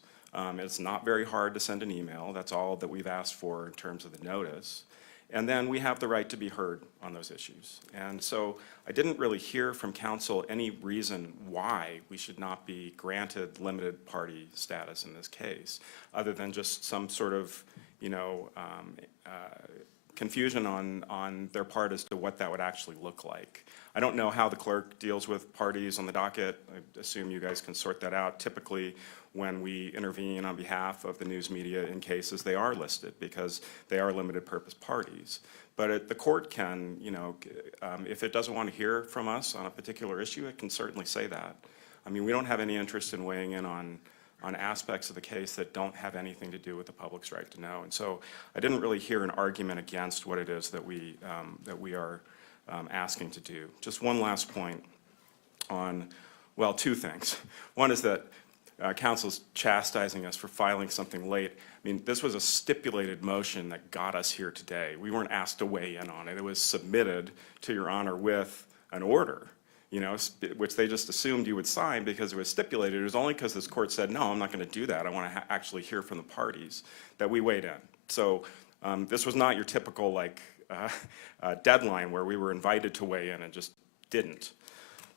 It's not very hard to send an email. That's all that we've asked for in terms of the notice. And then we have the right to be heard on those issues. And so I didn't really hear from counsel any reason why we should not be granted limited party status in this case, other than just some sort of, you know, confusion on their part as to what that would actually look like. I don't know how the clerk deals with parties on the docket. I assume you guys can sort that out. Typically, when we intervene on behalf of the news media in cases, they are listed because they are limited purpose parties. But the court can, you know, if it doesn't want to hear from us on a particular issue, it can certainly say that. I mean, we don't have any interest in weighing in on aspects of the case that don't have anything to do with the public's right to know. And so I didn't really hear an argument against what it is that we are asking to do. Just one last point on, well, 2 things. One is that counsel's chastising us for filing something late. I mean, this was a stipulated motion that got us here today. We weren't asked to weigh in on it. It was submitted to Your Honor with an order, you know, which they just assumed you would sign because it was stipulated. It was only because this court said, no, I'm not going to do that. I want to actually hear from the parties that we weighed in. So this was not your typical, like, deadline where we were invited to weigh in and just didn't.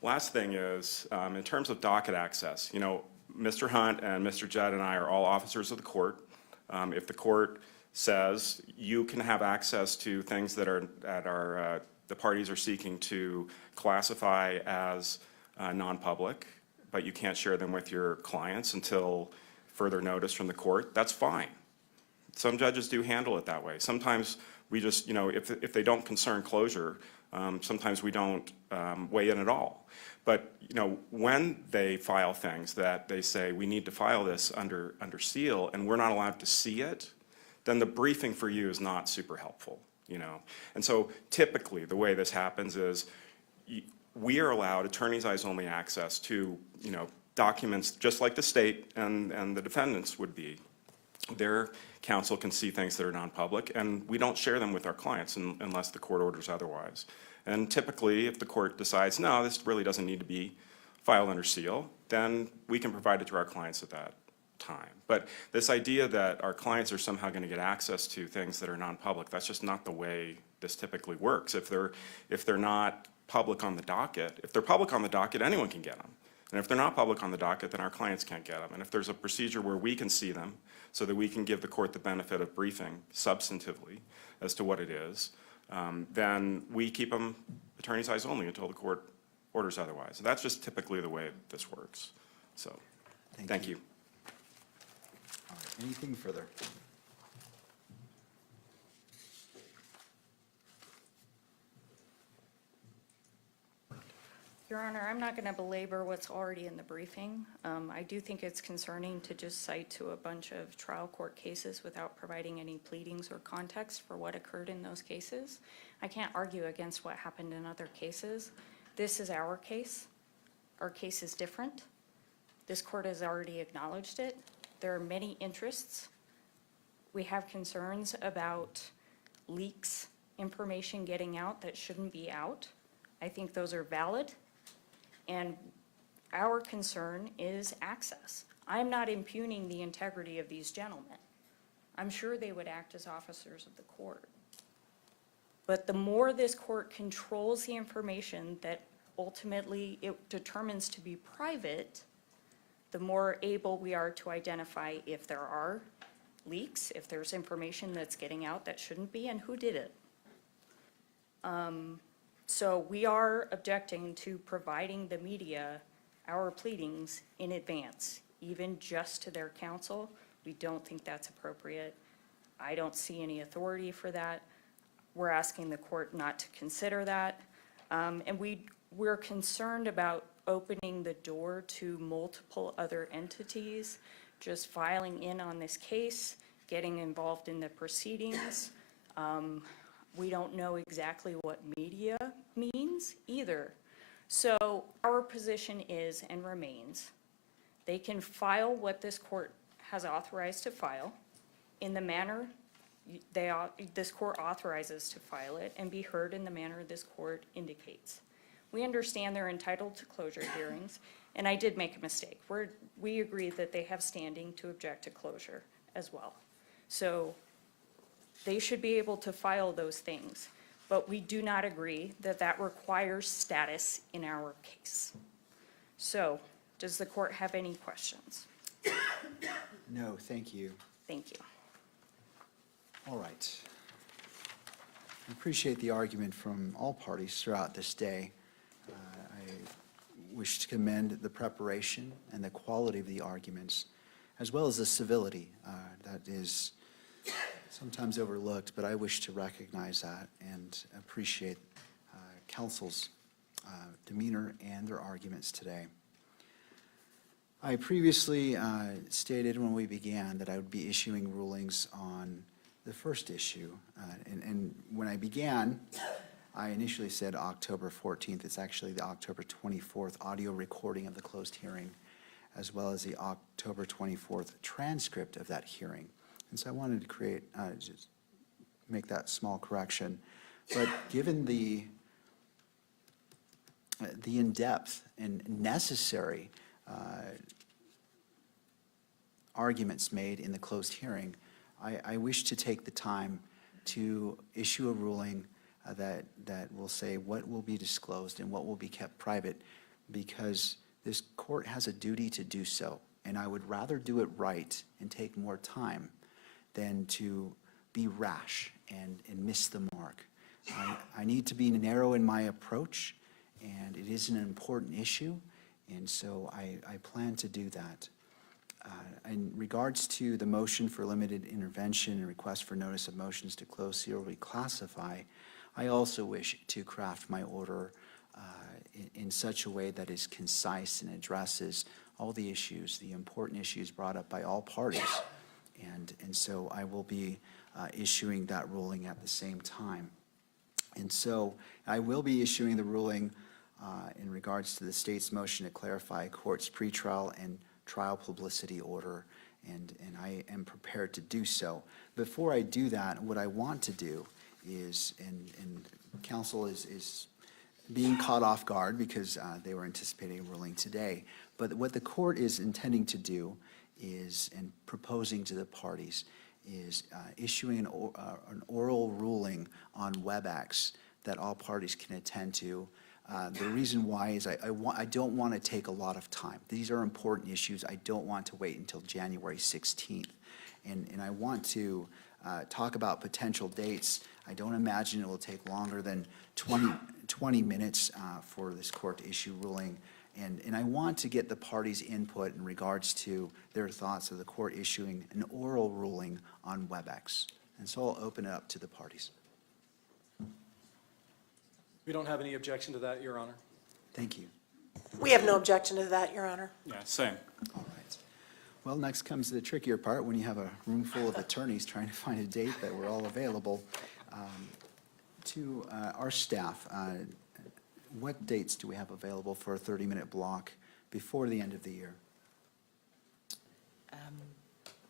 Last thing is, in terms of docket access, you know, Mr. Hunt and Mr. Judd and I are all officers of the court. If the court says you can have access to things that the parties are seeking to classify as non-public, but you can't share them with your clients until further notice from the court, that's fine. Some judges do handle it that way. Sometimes we just, you know, if they don't concern closure, sometimes we don't weigh in at all. But, you know, when they file things that they say we need to file this under seal and we're not allowed to see it, then the briefing for you is not super helpful, you know. And so typically the way this happens is we are allowed attorney's eyes only access to, you know, documents just like the state and the defendants would be. Their counsel can see things that are non-public, and we don't share them with our clients unless the court orders otherwise. And typically, if the court decides, no, this really doesn't need to be filed under seal, then we can provide it to our clients at that time. But this idea that our clients are somehow going to get access to things that are non-public, that's just not the way this typically works. If they're not public on the docket, if they're public on the docket, anyone can get them. And if they're not public on the docket, then our clients can't get them. And if there's a procedure where we can see them so that we can give the court the benefit of briefing substantively as to what it is, then we keep them attorney's eyes only until the court orders otherwise. That's just typically the way this works. So, thank you. All right, anything further? Your Honor, I'm not going to belabor what's already in the briefing. I do think it's concerning to just cite to a bunch of trial court cases without providing any pleadings or context for what occurred in those cases. I can't argue against what happened in other cases. This is our case. Our case is different. This court has already acknowledged it. There are many interests. We have concerns about leaks, information getting out that shouldn't be out. I think those are valid, and our concern is access. I'm not impugning the integrity of these gentlemen. I'm sure they would act as officers of the court. But the more this court controls the information that ultimately it determines to be private, the more able we are to identify if there are leaks, if there's information that's getting out that shouldn't be, and who did it. So we are objecting to providing the media our pleadings in advance, even just to their counsel. We don't think that's appropriate. I don't see any authority for that. We're asking the court not to consider that. And we're concerned about opening the door to multiple other entities just filing in on this case, getting involved in the proceedings. We don't know exactly what media means either. So our position is and remains, they can file what this court has authorized to file in the manner this court authorizes to file it and be heard in the manner this court indicates. We understand they're entitled to closure hearings, and I did make a mistake. We agree that they have standing to object to closure as well. So they should be able to file those things, but we do not agree that that requires status in our case. So, does the court have any questions? No, thank you. Thank you. All right. I appreciate the argument from all parties throughout this day. I wish to commend the preparation and the quality of the arguments, as well as the civility that is sometimes overlooked, but I wish to recognize that and appreciate counsel's demeanor and their arguments today. I previously stated when we began that I would be issuing rulings on the first issue. And when I began, I initially said October 14th. It's actually the October 24th audio recording of the closed hearing, as well as the October 24th transcript of that hearing. And so I wanted to create, just make that small correction. But given the in-depth and necessary arguments made in the closed hearing, I wish to take the time to issue a ruling that will say what will be disclosed and what will be kept private, because this court has a duty to do so. And I would rather do it right and take more time than to be rash and miss the mark. I need to be narrow in my approach, and it is an important issue, and so I plan to do that. In regards to the motion for limited intervention and request for notice of motions to close, seal, or reclassify, I also wish to craft my order in such a way that is concise and addresses all the issues, the important issues brought up by all parties. And so I will be issuing that ruling at the same time. And so I will be issuing the ruling in regards to the state's motion to clarify court's pretrial and trial publicity order, and I am prepared to do so. Before I do that, what I want to do is, and counsel is being caught off guard because they were anticipating a ruling today, but what the court is intending to do is, and proposing to the parties, is issuing an oral ruling on WebEx that all parties can attend to. The reason why is I don't want to take a lot of time. These are important issues. I don't want to wait until January 16th. And I want to talk about potential dates. I don't imagine it will take longer than 20 minutes for this court to issue ruling. And I want to get the parties' input in regards to their thoughts of the court issuing an oral ruling on WebEx. And so I'll open it up to the parties. We don't have any objection to that, Your Honor. Thank you. We have no objection to that, Your Honor. Yeah, same. All right. Well, next comes the trickier part, when you have a room full of attorneys trying to find a date that we're all available. To our staff, what dates do we have available for a 30-minute block before the end of the year?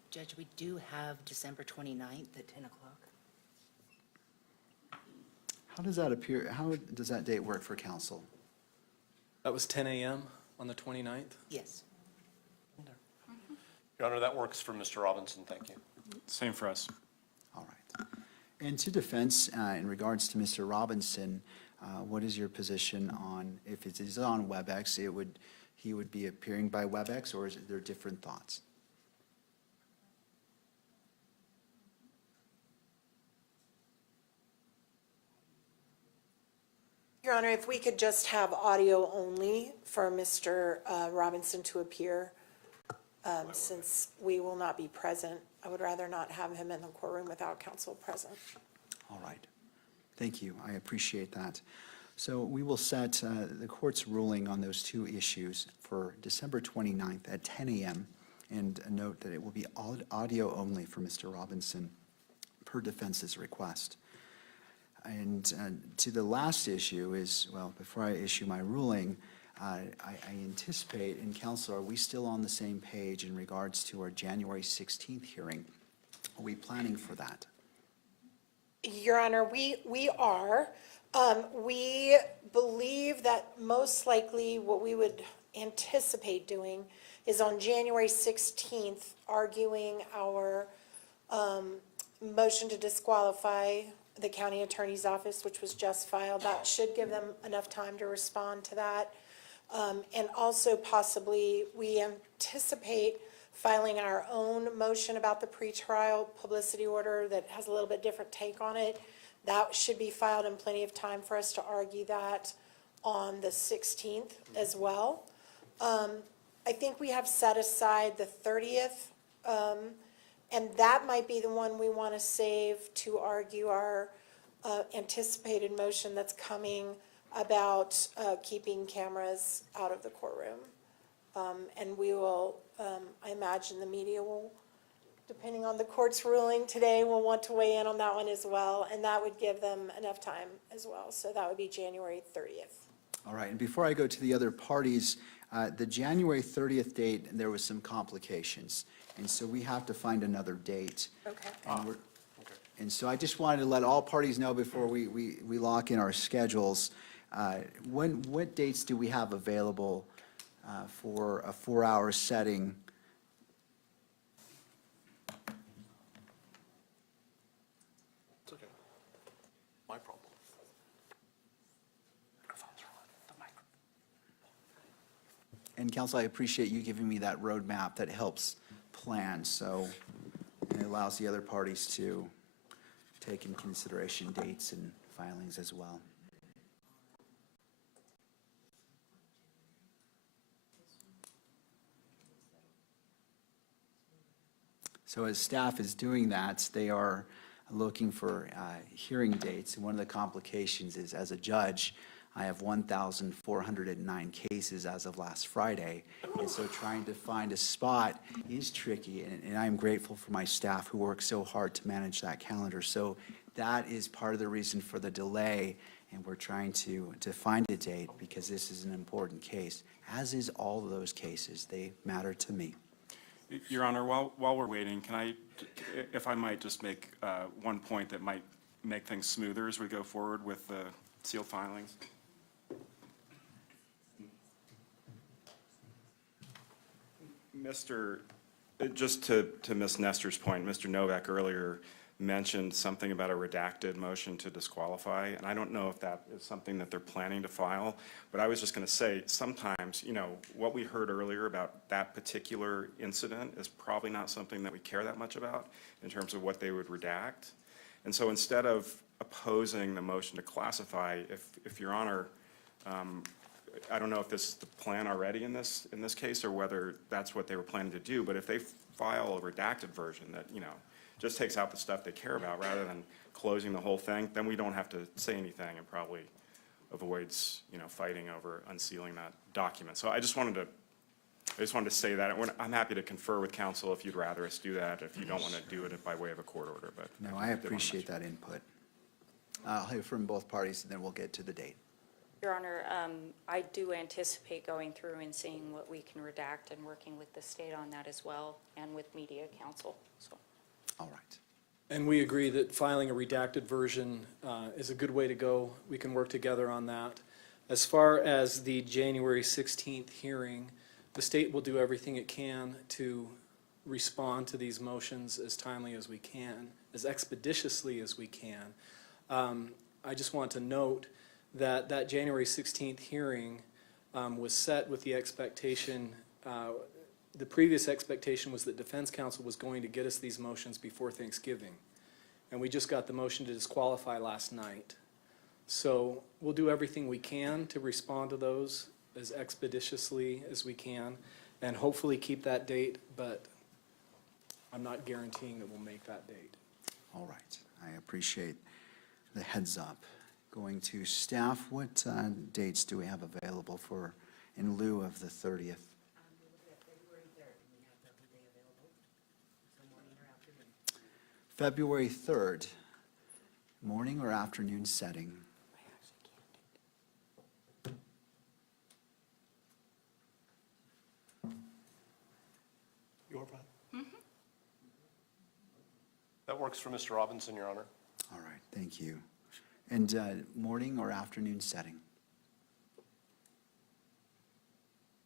Judge, we do have December 29th at 10 o'clock. How does that appear, how does that date work for council? That was 10 a.m. on the 29th? Yes. Your Honor, that works for Mr. Robinson, thank you. Same for us. All right. And to defense, in regards to Mr. Robinson, what is your position on, if it is on WebEx, he would be appearing by WebEx, or is there different thoughts? Your Honor, if we could just have audio only for Mr. Robinson to appear, since we will not be present, I would rather not have him in the courtroom without counsel present. All right. Thank you. I appreciate that. So we will set the court's ruling on those two issues for December 29th at 10 a.m. And note that it will be audio only for Mr. Robinson per defense's request. And to the last issue is, well, before I issue my ruling, I anticipate, and counsel, are we still on the same page in regards to our January 16th hearing? Are we planning for that? Your Honor, we are. We believe that most likely what we would anticipate doing is on January 16th, arguing our motion to disqualify the county attorney's office, which was just filed. That should give them enough time to respond to that. And also possibly, we anticipate filing our own motion about the pretrial publicity order that has a little bit different take on it. That should be filed in plenty of time for us to argue that on the 16th as well. I think we have set aside the 30th, and that might be the one we want to save to argue our anticipated motion that's coming about keeping cameras out of the courtroom. And we will, I imagine the media will, depending on the court's ruling today, will want to weigh in on that one as well, and that would give them enough time as well. So that would be January 30th. All right, and before I go to the other parties, the January 30th date, there was some complications, and so we have to find another date. Okay. And so I just wanted to let all parties know before we lock in our schedules, what dates do we have available for a 4-hour setting? It's okay. My problem. And counsel, I appreciate you giving me that roadmap that helps plan, so it allows the other parties to take in consideration dates and filings as well. So as staff is doing that, they are looking for hearing dates. And one of the complications is, as a judge, I have 1,409 cases as of last Friday. And so trying to find a spot is tricky. And I'm grateful for my staff who work so hard to manage that calendar. So that is part of the reason for the delay. And we're trying to find a date because this is an important case, as is all of those cases. They matter to me. Your Honor, while we're waiting, can I, if I might just make one point that might make things smoother as we go forward with the sealed filings? Just to Ms. Nestor's point, Mr. Novak earlier mentioned something about a redacted motion to disqualify, and I don't know if that is something that they're planning to file, but I was just going to say, sometimes, you know, what we heard earlier about that particular incident is probably not something that we care that much about in terms of what they would redact. And so instead of opposing the motion to classify, if Your Honor, I don't know if this is the plan already in this case or whether that's what they were planning to do, but if they file a redacted version that, you know, just takes out the stuff they care about rather than closing the whole thing, then we don't have to say anything and probably avoids, fighting over unsealing that document. So I just wanted to say that. I'm happy to confer with council if you'd rather us do that, if you don't want to do it by way of a court order, but. No, I appreciate that input. I'll hear from both parties, and then we'll get to the date. Your Honor, I do anticipate going through and seeing what we can redact and working with the state on that as well, and with media council, so. All right. And we agree that filing a redacted version is a good way to go. We can work together on that. As far as the January 16th hearing, the state will do everything it can to respond to these motions as timely as we can, as expeditiously as we can. I just want to note that that January 16th hearing was set with the expectation, the previous expectation was that defense counsel was going to get us these motions before Thanksgiving. And we just got the motion to disqualify last night. So we'll do everything we can to respond to those as expeditiously as we can and hopefully keep that date, but I'm not guaranteeing that we'll make that date. All right. I appreciate the heads up. Going to staff, what dates do we have available for in lieu of the 30th? February 3rd, morning or afternoon setting? Your plan? That works for Mr. Robinson, Your Honor. All right, thank you. And morning or afternoon setting?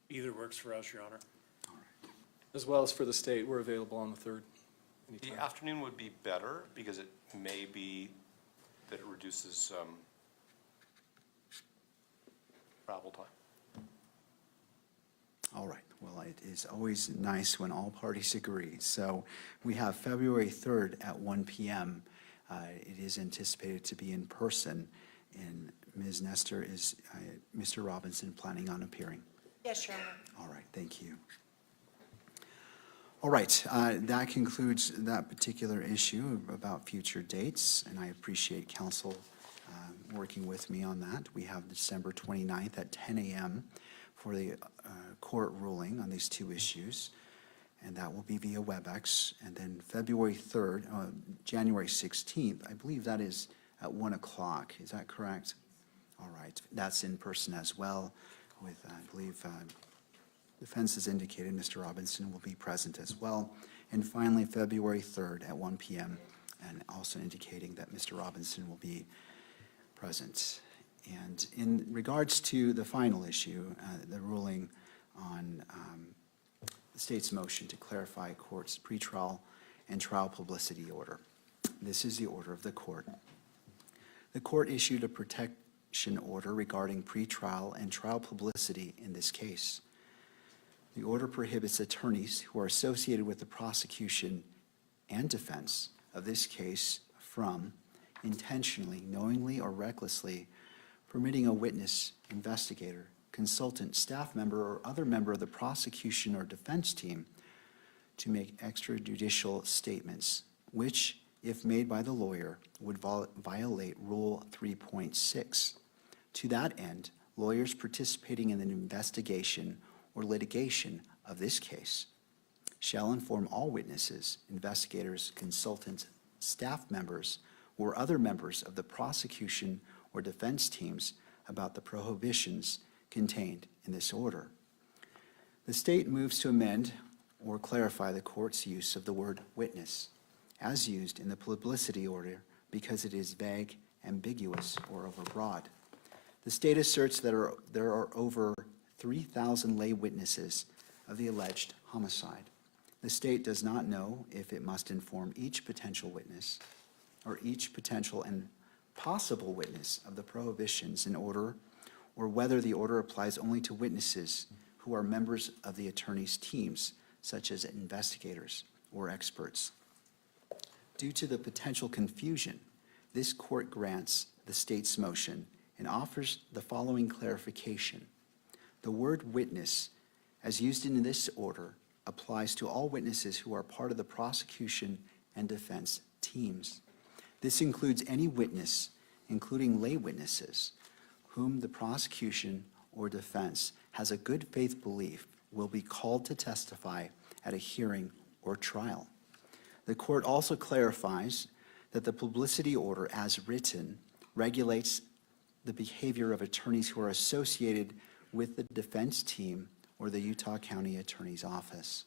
Either works for us, Your Honor. All right. As well as for the state, we're available on the 3rd. The anytime. afternoon would be better because it may be that it reduces travel time. All right, well, it is always nice when all parties agree. So we have February 3rd at 1 p.m. It is anticipated to be in person, and Ms. Nestor, is Mr. Robinson planning on appearing? Yes, Your Honor. All right, thank you. All right, that concludes that particular issue about future dates, and I appreciate council working with me on that. We have December 29th at 10 a.m. for the court ruling on these two issues, and that will be via WebEx. And then February 3rd, January 16th, I believe that is at 1 o'clock. Is that correct? All right, that's in person as well with, I believe, defense has indicated Mr. Robinson will be present as well. And finally, February 3rd at 1 p.m., and also indicating that Mr. Robinson will be present. And in regards to the final issue, the ruling on the state's motion to clarify court's pretrial and trial publicity order. This is the order of the court. The court issued a protection order regarding pretrial and trial publicity in this case. The order prohibits attorneys who are associated with the prosecution and defense of this case from intentionally, knowingly, or recklessly permitting a witness, investigator, consultant, staff member, or other member of the prosecution or defense team to make extrajudicial statements, which, if made by the lawyer, would violate Rule 3.6. To that end, lawyers participating in an investigation or litigation of this case shall inform all witnesses, investigators, consultants, staff members, or other members of the prosecution or defense teams about the prohibitions contained in this order. The state moves to amend or clarify the court's use of the word witness as used in the publicity order because it is vague, ambiguous, or overbroad. The state asserts that there are over 3,000 lay witnesses of the alleged homicide. The state does not know if it must inform each potential witness or each potential and possible witness of the prohibitions in order, or whether the order applies only to witnesses who are members of the attorney's teams, such as investigators or experts. Due to the potential confusion, this court grants the state's motion and offers the following clarification. The word witness, as used in this order, applies to all witnesses who are part of the prosecution and defense teams. This includes any witness, including lay witnesses, whom the prosecution or defense has a good faith belief will be called to testify at a hearing or trial. The court also clarifies that the publicity order as written regulates the behavior of attorneys who are associated with the defense team or the Utah County Attorney's Office.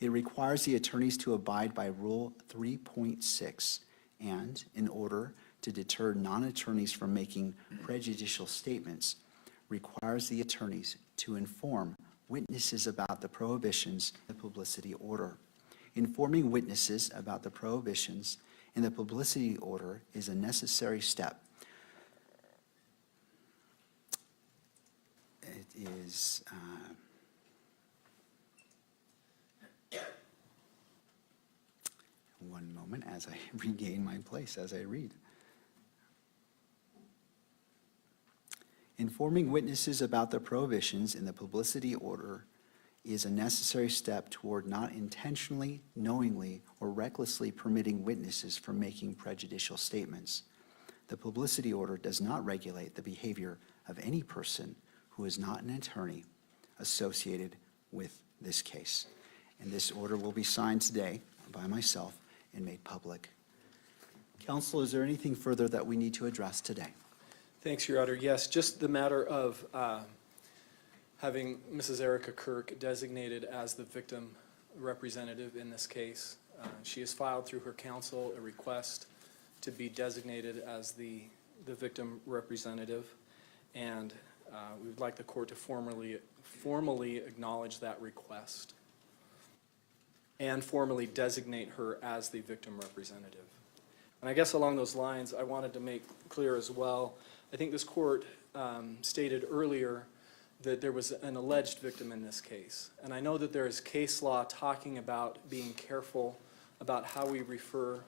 It requires the attorneys to abide by Rule 3.6 and, in order to deter non-attorneys from making prejudicial statements, requires the attorneys to inform witnesses about the prohibitions in the publicity order. Informing witnesses about the prohibitions in the publicity order is a necessary step. It is one moment as I regain my place as I read. Informing witnesses about the prohibitions in the publicity order is a necessary step toward not intentionally, knowingly, or recklessly permitting witnesses from making prejudicial statements. The publicity order does not regulate the behavior of any person who is not an attorney associated with this case. And this order will be signed today by myself and made public. Counsel, is there anything further that we need to address today? Thanks, Your Honor. Yes, just the matter of having Mrs. Erica Kirk designated as the victim representative in this case. She has filed through her counsel a request to be designated as the victim representative, and we would like the court to formally acknowledge that request and formally designate her as the victim representative. And I guess along those lines, I wanted to make clear as well, I think this court stated earlier that there was an alleged victim in this case. And I know that there is case law talking about being careful about how we refer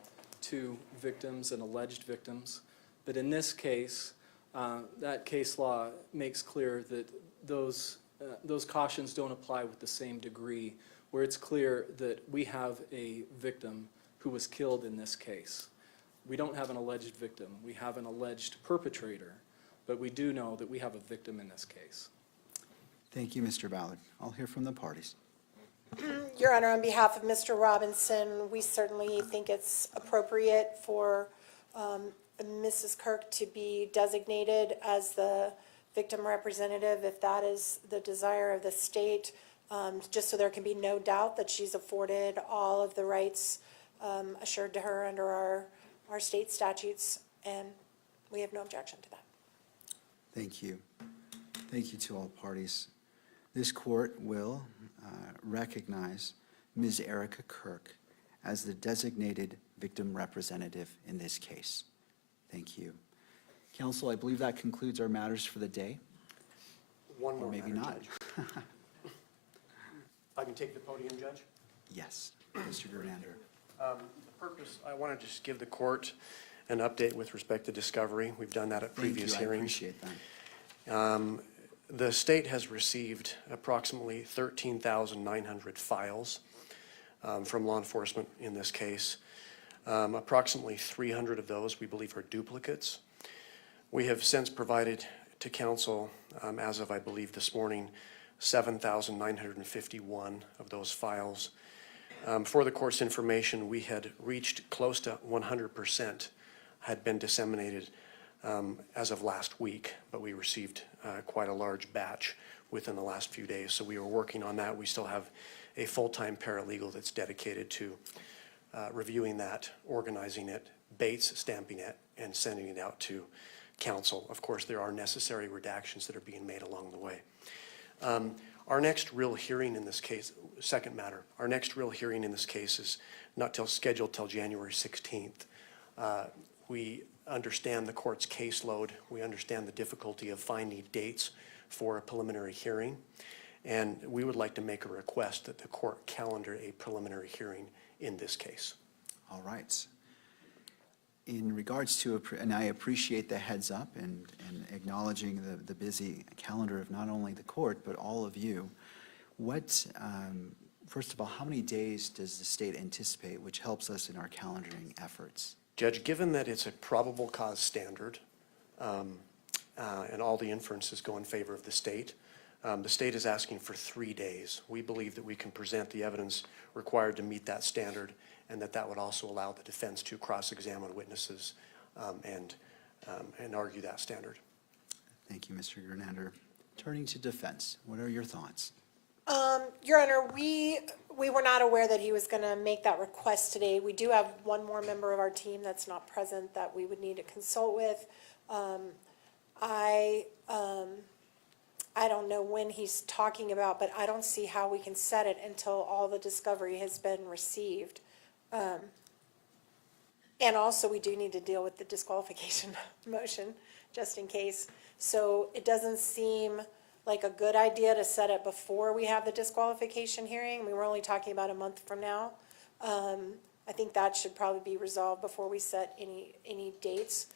to victims and alleged victims. But in this case, that case law makes clear that those cautions don't apply with the same degree, where it's clear that we have a victim who was killed in this case. We don't have an alleged victim. We have an alleged perpetrator, but we do know that we have a victim in this case. Thank you, Mr. Ballard. I'll hear from the parties. Your Honor, on behalf of Mr. Robinson, we certainly think it's appropriate for Mrs. Kirk to be designated as the victim representative, if that is the desire of the state, just so there can be no doubt that she's afforded all of the rights assured to her under our state statutes, and we have no objection to that. Thank you. Thank you to all parties. This court will recognize Ms. Erica Kirk as the designated victim representative in this case. Thank you. Counsel, I believe that concludes our matters for the day. One Or more maybe matter, not. Judge. I can take the podium, Judge? Yes, Mr. Germander. The purpose, I want to just give the court an update with respect to discovery. We've done that at previous Thank you, I hearings. appreciate that. The state has received approximately 13,900 files from law enforcement in this case. Approximately 300 of those we believe are duplicates. We have since provided to counsel, as of I believe this morning, 7,951 of those files. For the court's information, we had reached close to 100% had been disseminated as of last week, but we received quite a large batch within the last few days. So we were working on that. We still have a full-time paralegal that's dedicated to reviewing that, organizing it, Bates stamping it, and sending it out to counsel. Of course, there are necessary redactions that are being made along the way. Our next real hearing in this case, second matter, our next real hearing in this case is not scheduled till January 16th. We understand the court's caseload. We understand the difficulty of finding dates for a preliminary hearing. And we would like to make a request that the court calendar a preliminary hearing in this case. All right. In regards to, and I appreciate the heads up and acknowledging the busy calendar of not only the court, but all of you. What, first of all, how many days does the state anticipate, which helps us in our calendaring efforts? Judge, given that it's a probable cause standard, and all the inferences go in favor of the state. The state is asking for 3 days. We believe that we can present the evidence required to meet that standard, and that would also allow the defense to cross-examine witnesses and argue that standard. Thank you, Mr. Gernander. Turning to defense, what are your thoughts? Your Honor, we were not aware that he was going to make that request today. We do have one more member of our team that's not present that we would need to consult with. I don't know when he's talking about, but I don't see how we can set it until all the discovery has been received. And also, we do need to deal with the disqualification motion, just in case. So it doesn't seem like a good idea to set it before we have the disqualification hearing. We were only talking about a month from now. I think that should probably be resolved before we set any dates.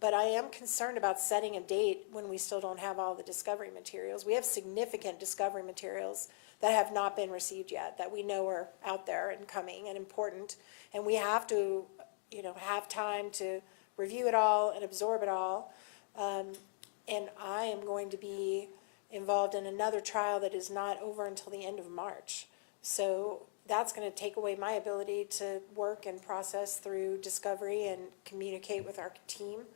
But I am concerned about setting a date when we still don't have all the discovery materials. We have significant discovery materials that have not been received yet, that we know are out there and coming and important. And we have to, have time to review it all and absorb it all. And I am going to be involved in another trial that is not over until the end of March. So that's going to take away my ability to work and process through discovery and communicate with our team.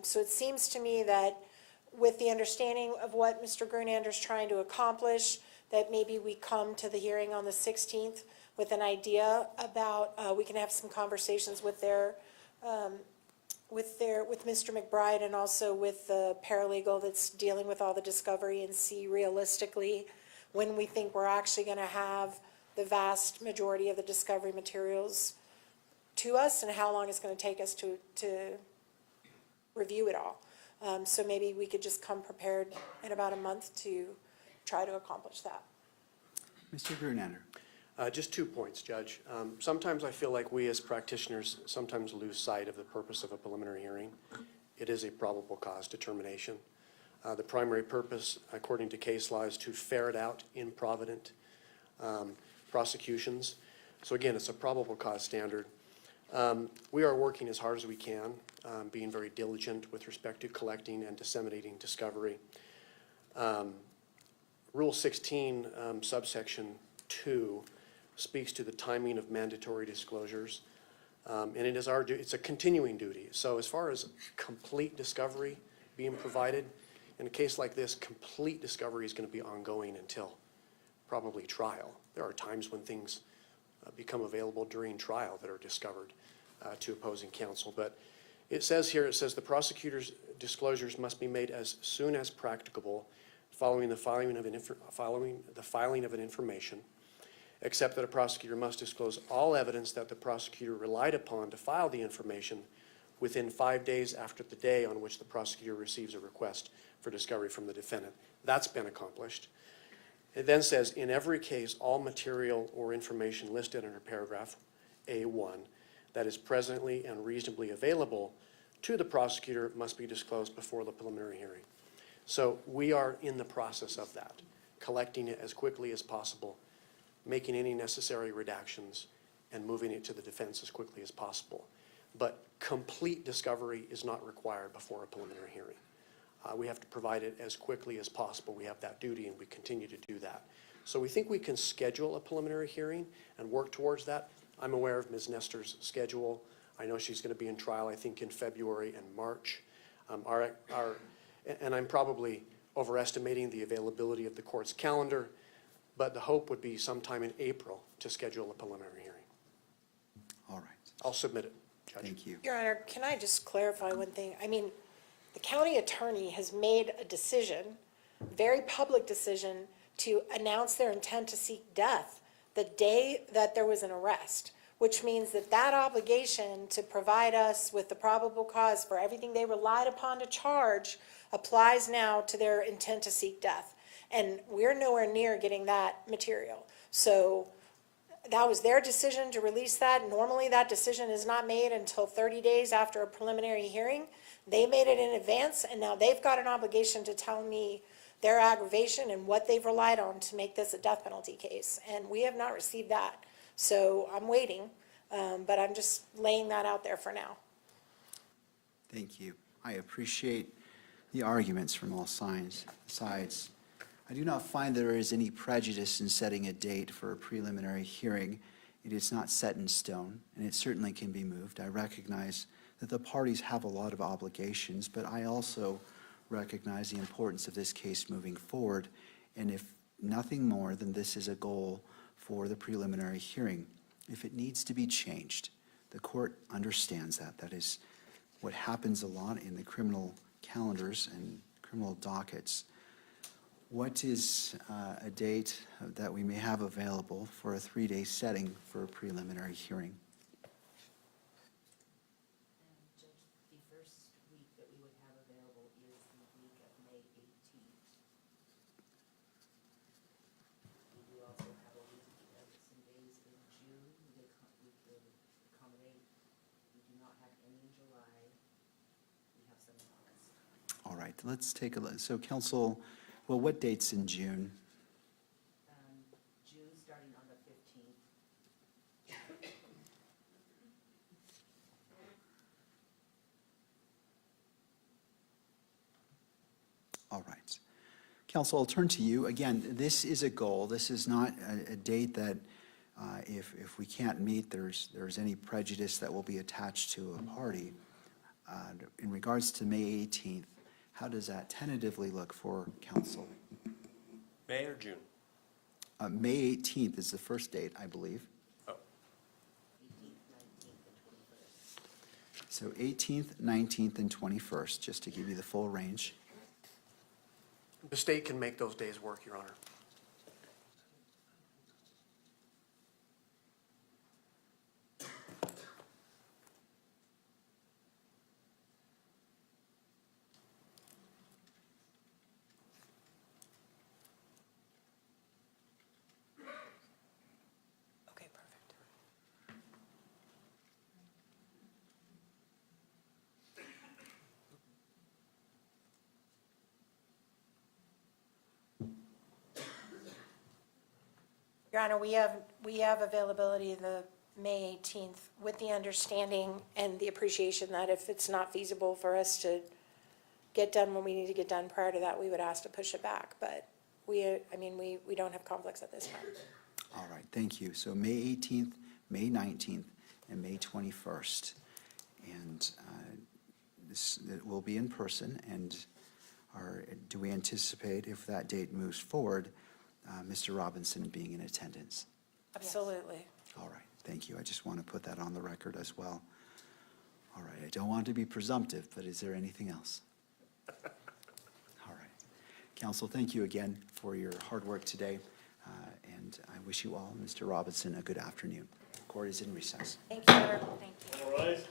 So it seems to me that with the understanding of what Mr. Gernander's trying to accomplish, that maybe we come to the hearing on the 16th with an idea about, we can have some conversations with with Mr. McBride and also with the paralegal that's dealing with all the discovery, and see realistically when we think we're actually going to have the vast majority of the discovery materials to us, and how long it's going to take us to review it all. So maybe we could just come prepared in about a month to try to accomplish that. Mr. Gernander. Just 2 points, Judge. Sometimes I feel like we as practitioners sometimes lose sight of the purpose of a preliminary hearing. It is a probable cause determination. The primary purpose, according to case law, is to ferret out improvident prosecutions. So again, it's a probable cause standard. We are working as hard as we can, being very diligent with respect to collecting and disseminating discovery. Rule 16, subsection 2, speaks to the timing of mandatory disclosures. And it is it's a continuing duty. So as far as complete discovery being provided, in a case like this, complete discovery is going to be ongoing until probably trial. There are times when things become available during trial that are discovered to opposing counsel. But it says here, the prosecutor's disclosures must be made as soon as practicable following the filing of an information, except that a prosecutor must disclose all evidence that the prosecutor relied upon to file the information within 5 days after the day on which the prosecutor receives a request for discovery from the defendant. That's been accomplished. It then says, in every case, all material or information listed under paragraph A1 that is presently and reasonably available to the prosecutor must be disclosed before the preliminary hearing. So we are in the process of that, collecting it as quickly as possible, making any necessary redactions, and moving it to the defense as quickly as possible. But complete discovery is not required before a preliminary hearing. We have to provide it as quickly as possible. We have that duty, and we continue to do that. So we think we can schedule a preliminary hearing and work towards that. I'm aware of Ms. Nestor's schedule. I know she's going to be in trial, I think, in February and March. And I'm probably overestimating the availability of the court's calendar, but the hope would be sometime in April to schedule a preliminary hearing. All right. I'll submit it, Judge. Thank you. Your Honor, can I just clarify one thing? I mean, the county attorney has made a decision, very public decision, to announce their intent to seek death the day that there was an arrest, which means that that obligation to provide us with the probable cause for everything they relied upon to charge applies now to their intent to seek death. And we're nowhere near getting that material. So that was their decision to release that. Normally that decision is not made until 30 days after a preliminary hearing. They made it in advance, and now they've got an obligation to tell me their aggravation and what they've relied on to make this a death penalty case. And we have not received that. So I'm waiting, but I'm just laying that out there for now. Thank you. I appreciate the arguments from all sides. I do not find there is any prejudice in setting a date for a preliminary hearing. It is not set in stone, and it certainly can be moved. I recognize that the parties have a lot of obligations, but I also recognize the importance of this case moving forward, and if nothing more than this is a goal for the preliminary hearing. If it needs to be changed, the court understands that. That is what happens a lot in the criminal calendars and criminal dockets. What is a date that we may have available for a 3-day setting for a preliminary hearing? Judge, the first week that we would have available is the week of May 18th. We do also have a week of some days in June. We could accommodate. We do not have any in July. We have some in August. All right, let's take a look. So council, well, what dates in June? June starting on the 15th. All right. Council, I'll turn to you. Again, this is a goal. This is not a date that if we can't meet, there's any prejudice that will be attached to a party. In regards to May 18th, how does that tentatively look for council? May or June? May 18th is the first date, I believe. Oh. 18th, 19th, and 21st. So 18th, 19th, and 21st, just to give you the full range. The state can make those days work, Your Honor. Okay, perfect. Your Honor, we have availability the May 18th with the understanding and the appreciation that if it's not feasible for us to get done when we need to get done prior to that, we would ask to push it back. But we don't have conflicts at this time. All right, thank you. So May 18th, May 19th, and May 21st. And it will be in person, and do we anticipate, if that date moves forward, Mr. Robinson being in attendance? Absolutely. All right, thank you. I just want to put that on the record as well. All right, I don't want to be presumptive, but is there anything else? All right. Council, thank you again for your hard work today, and I wish you all, Mr. Robinson, a good afternoon. Court is in recess. Thank you, Your Honor. Thank you. All rise.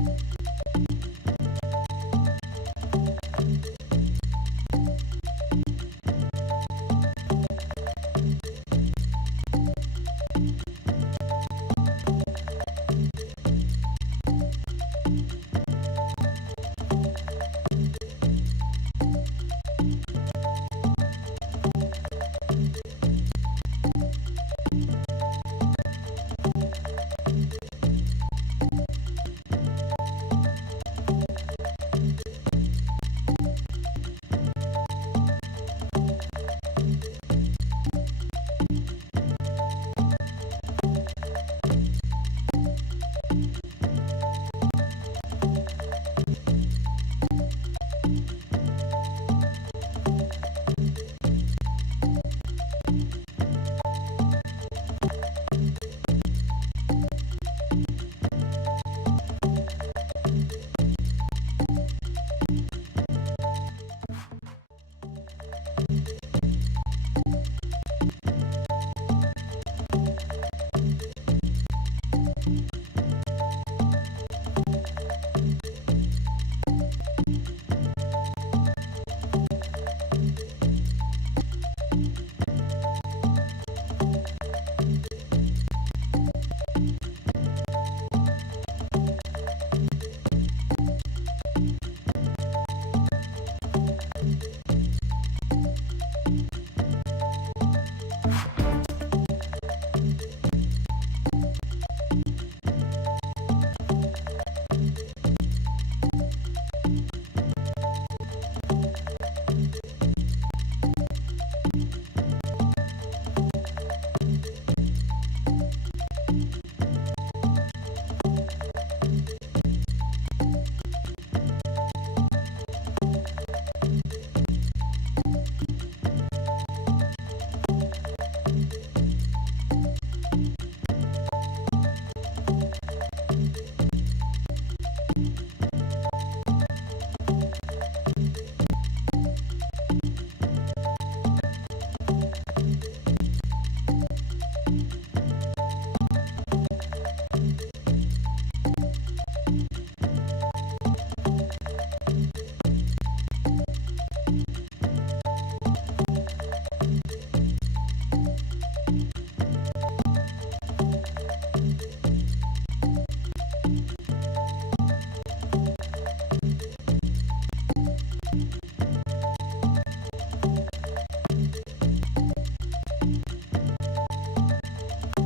Thank you.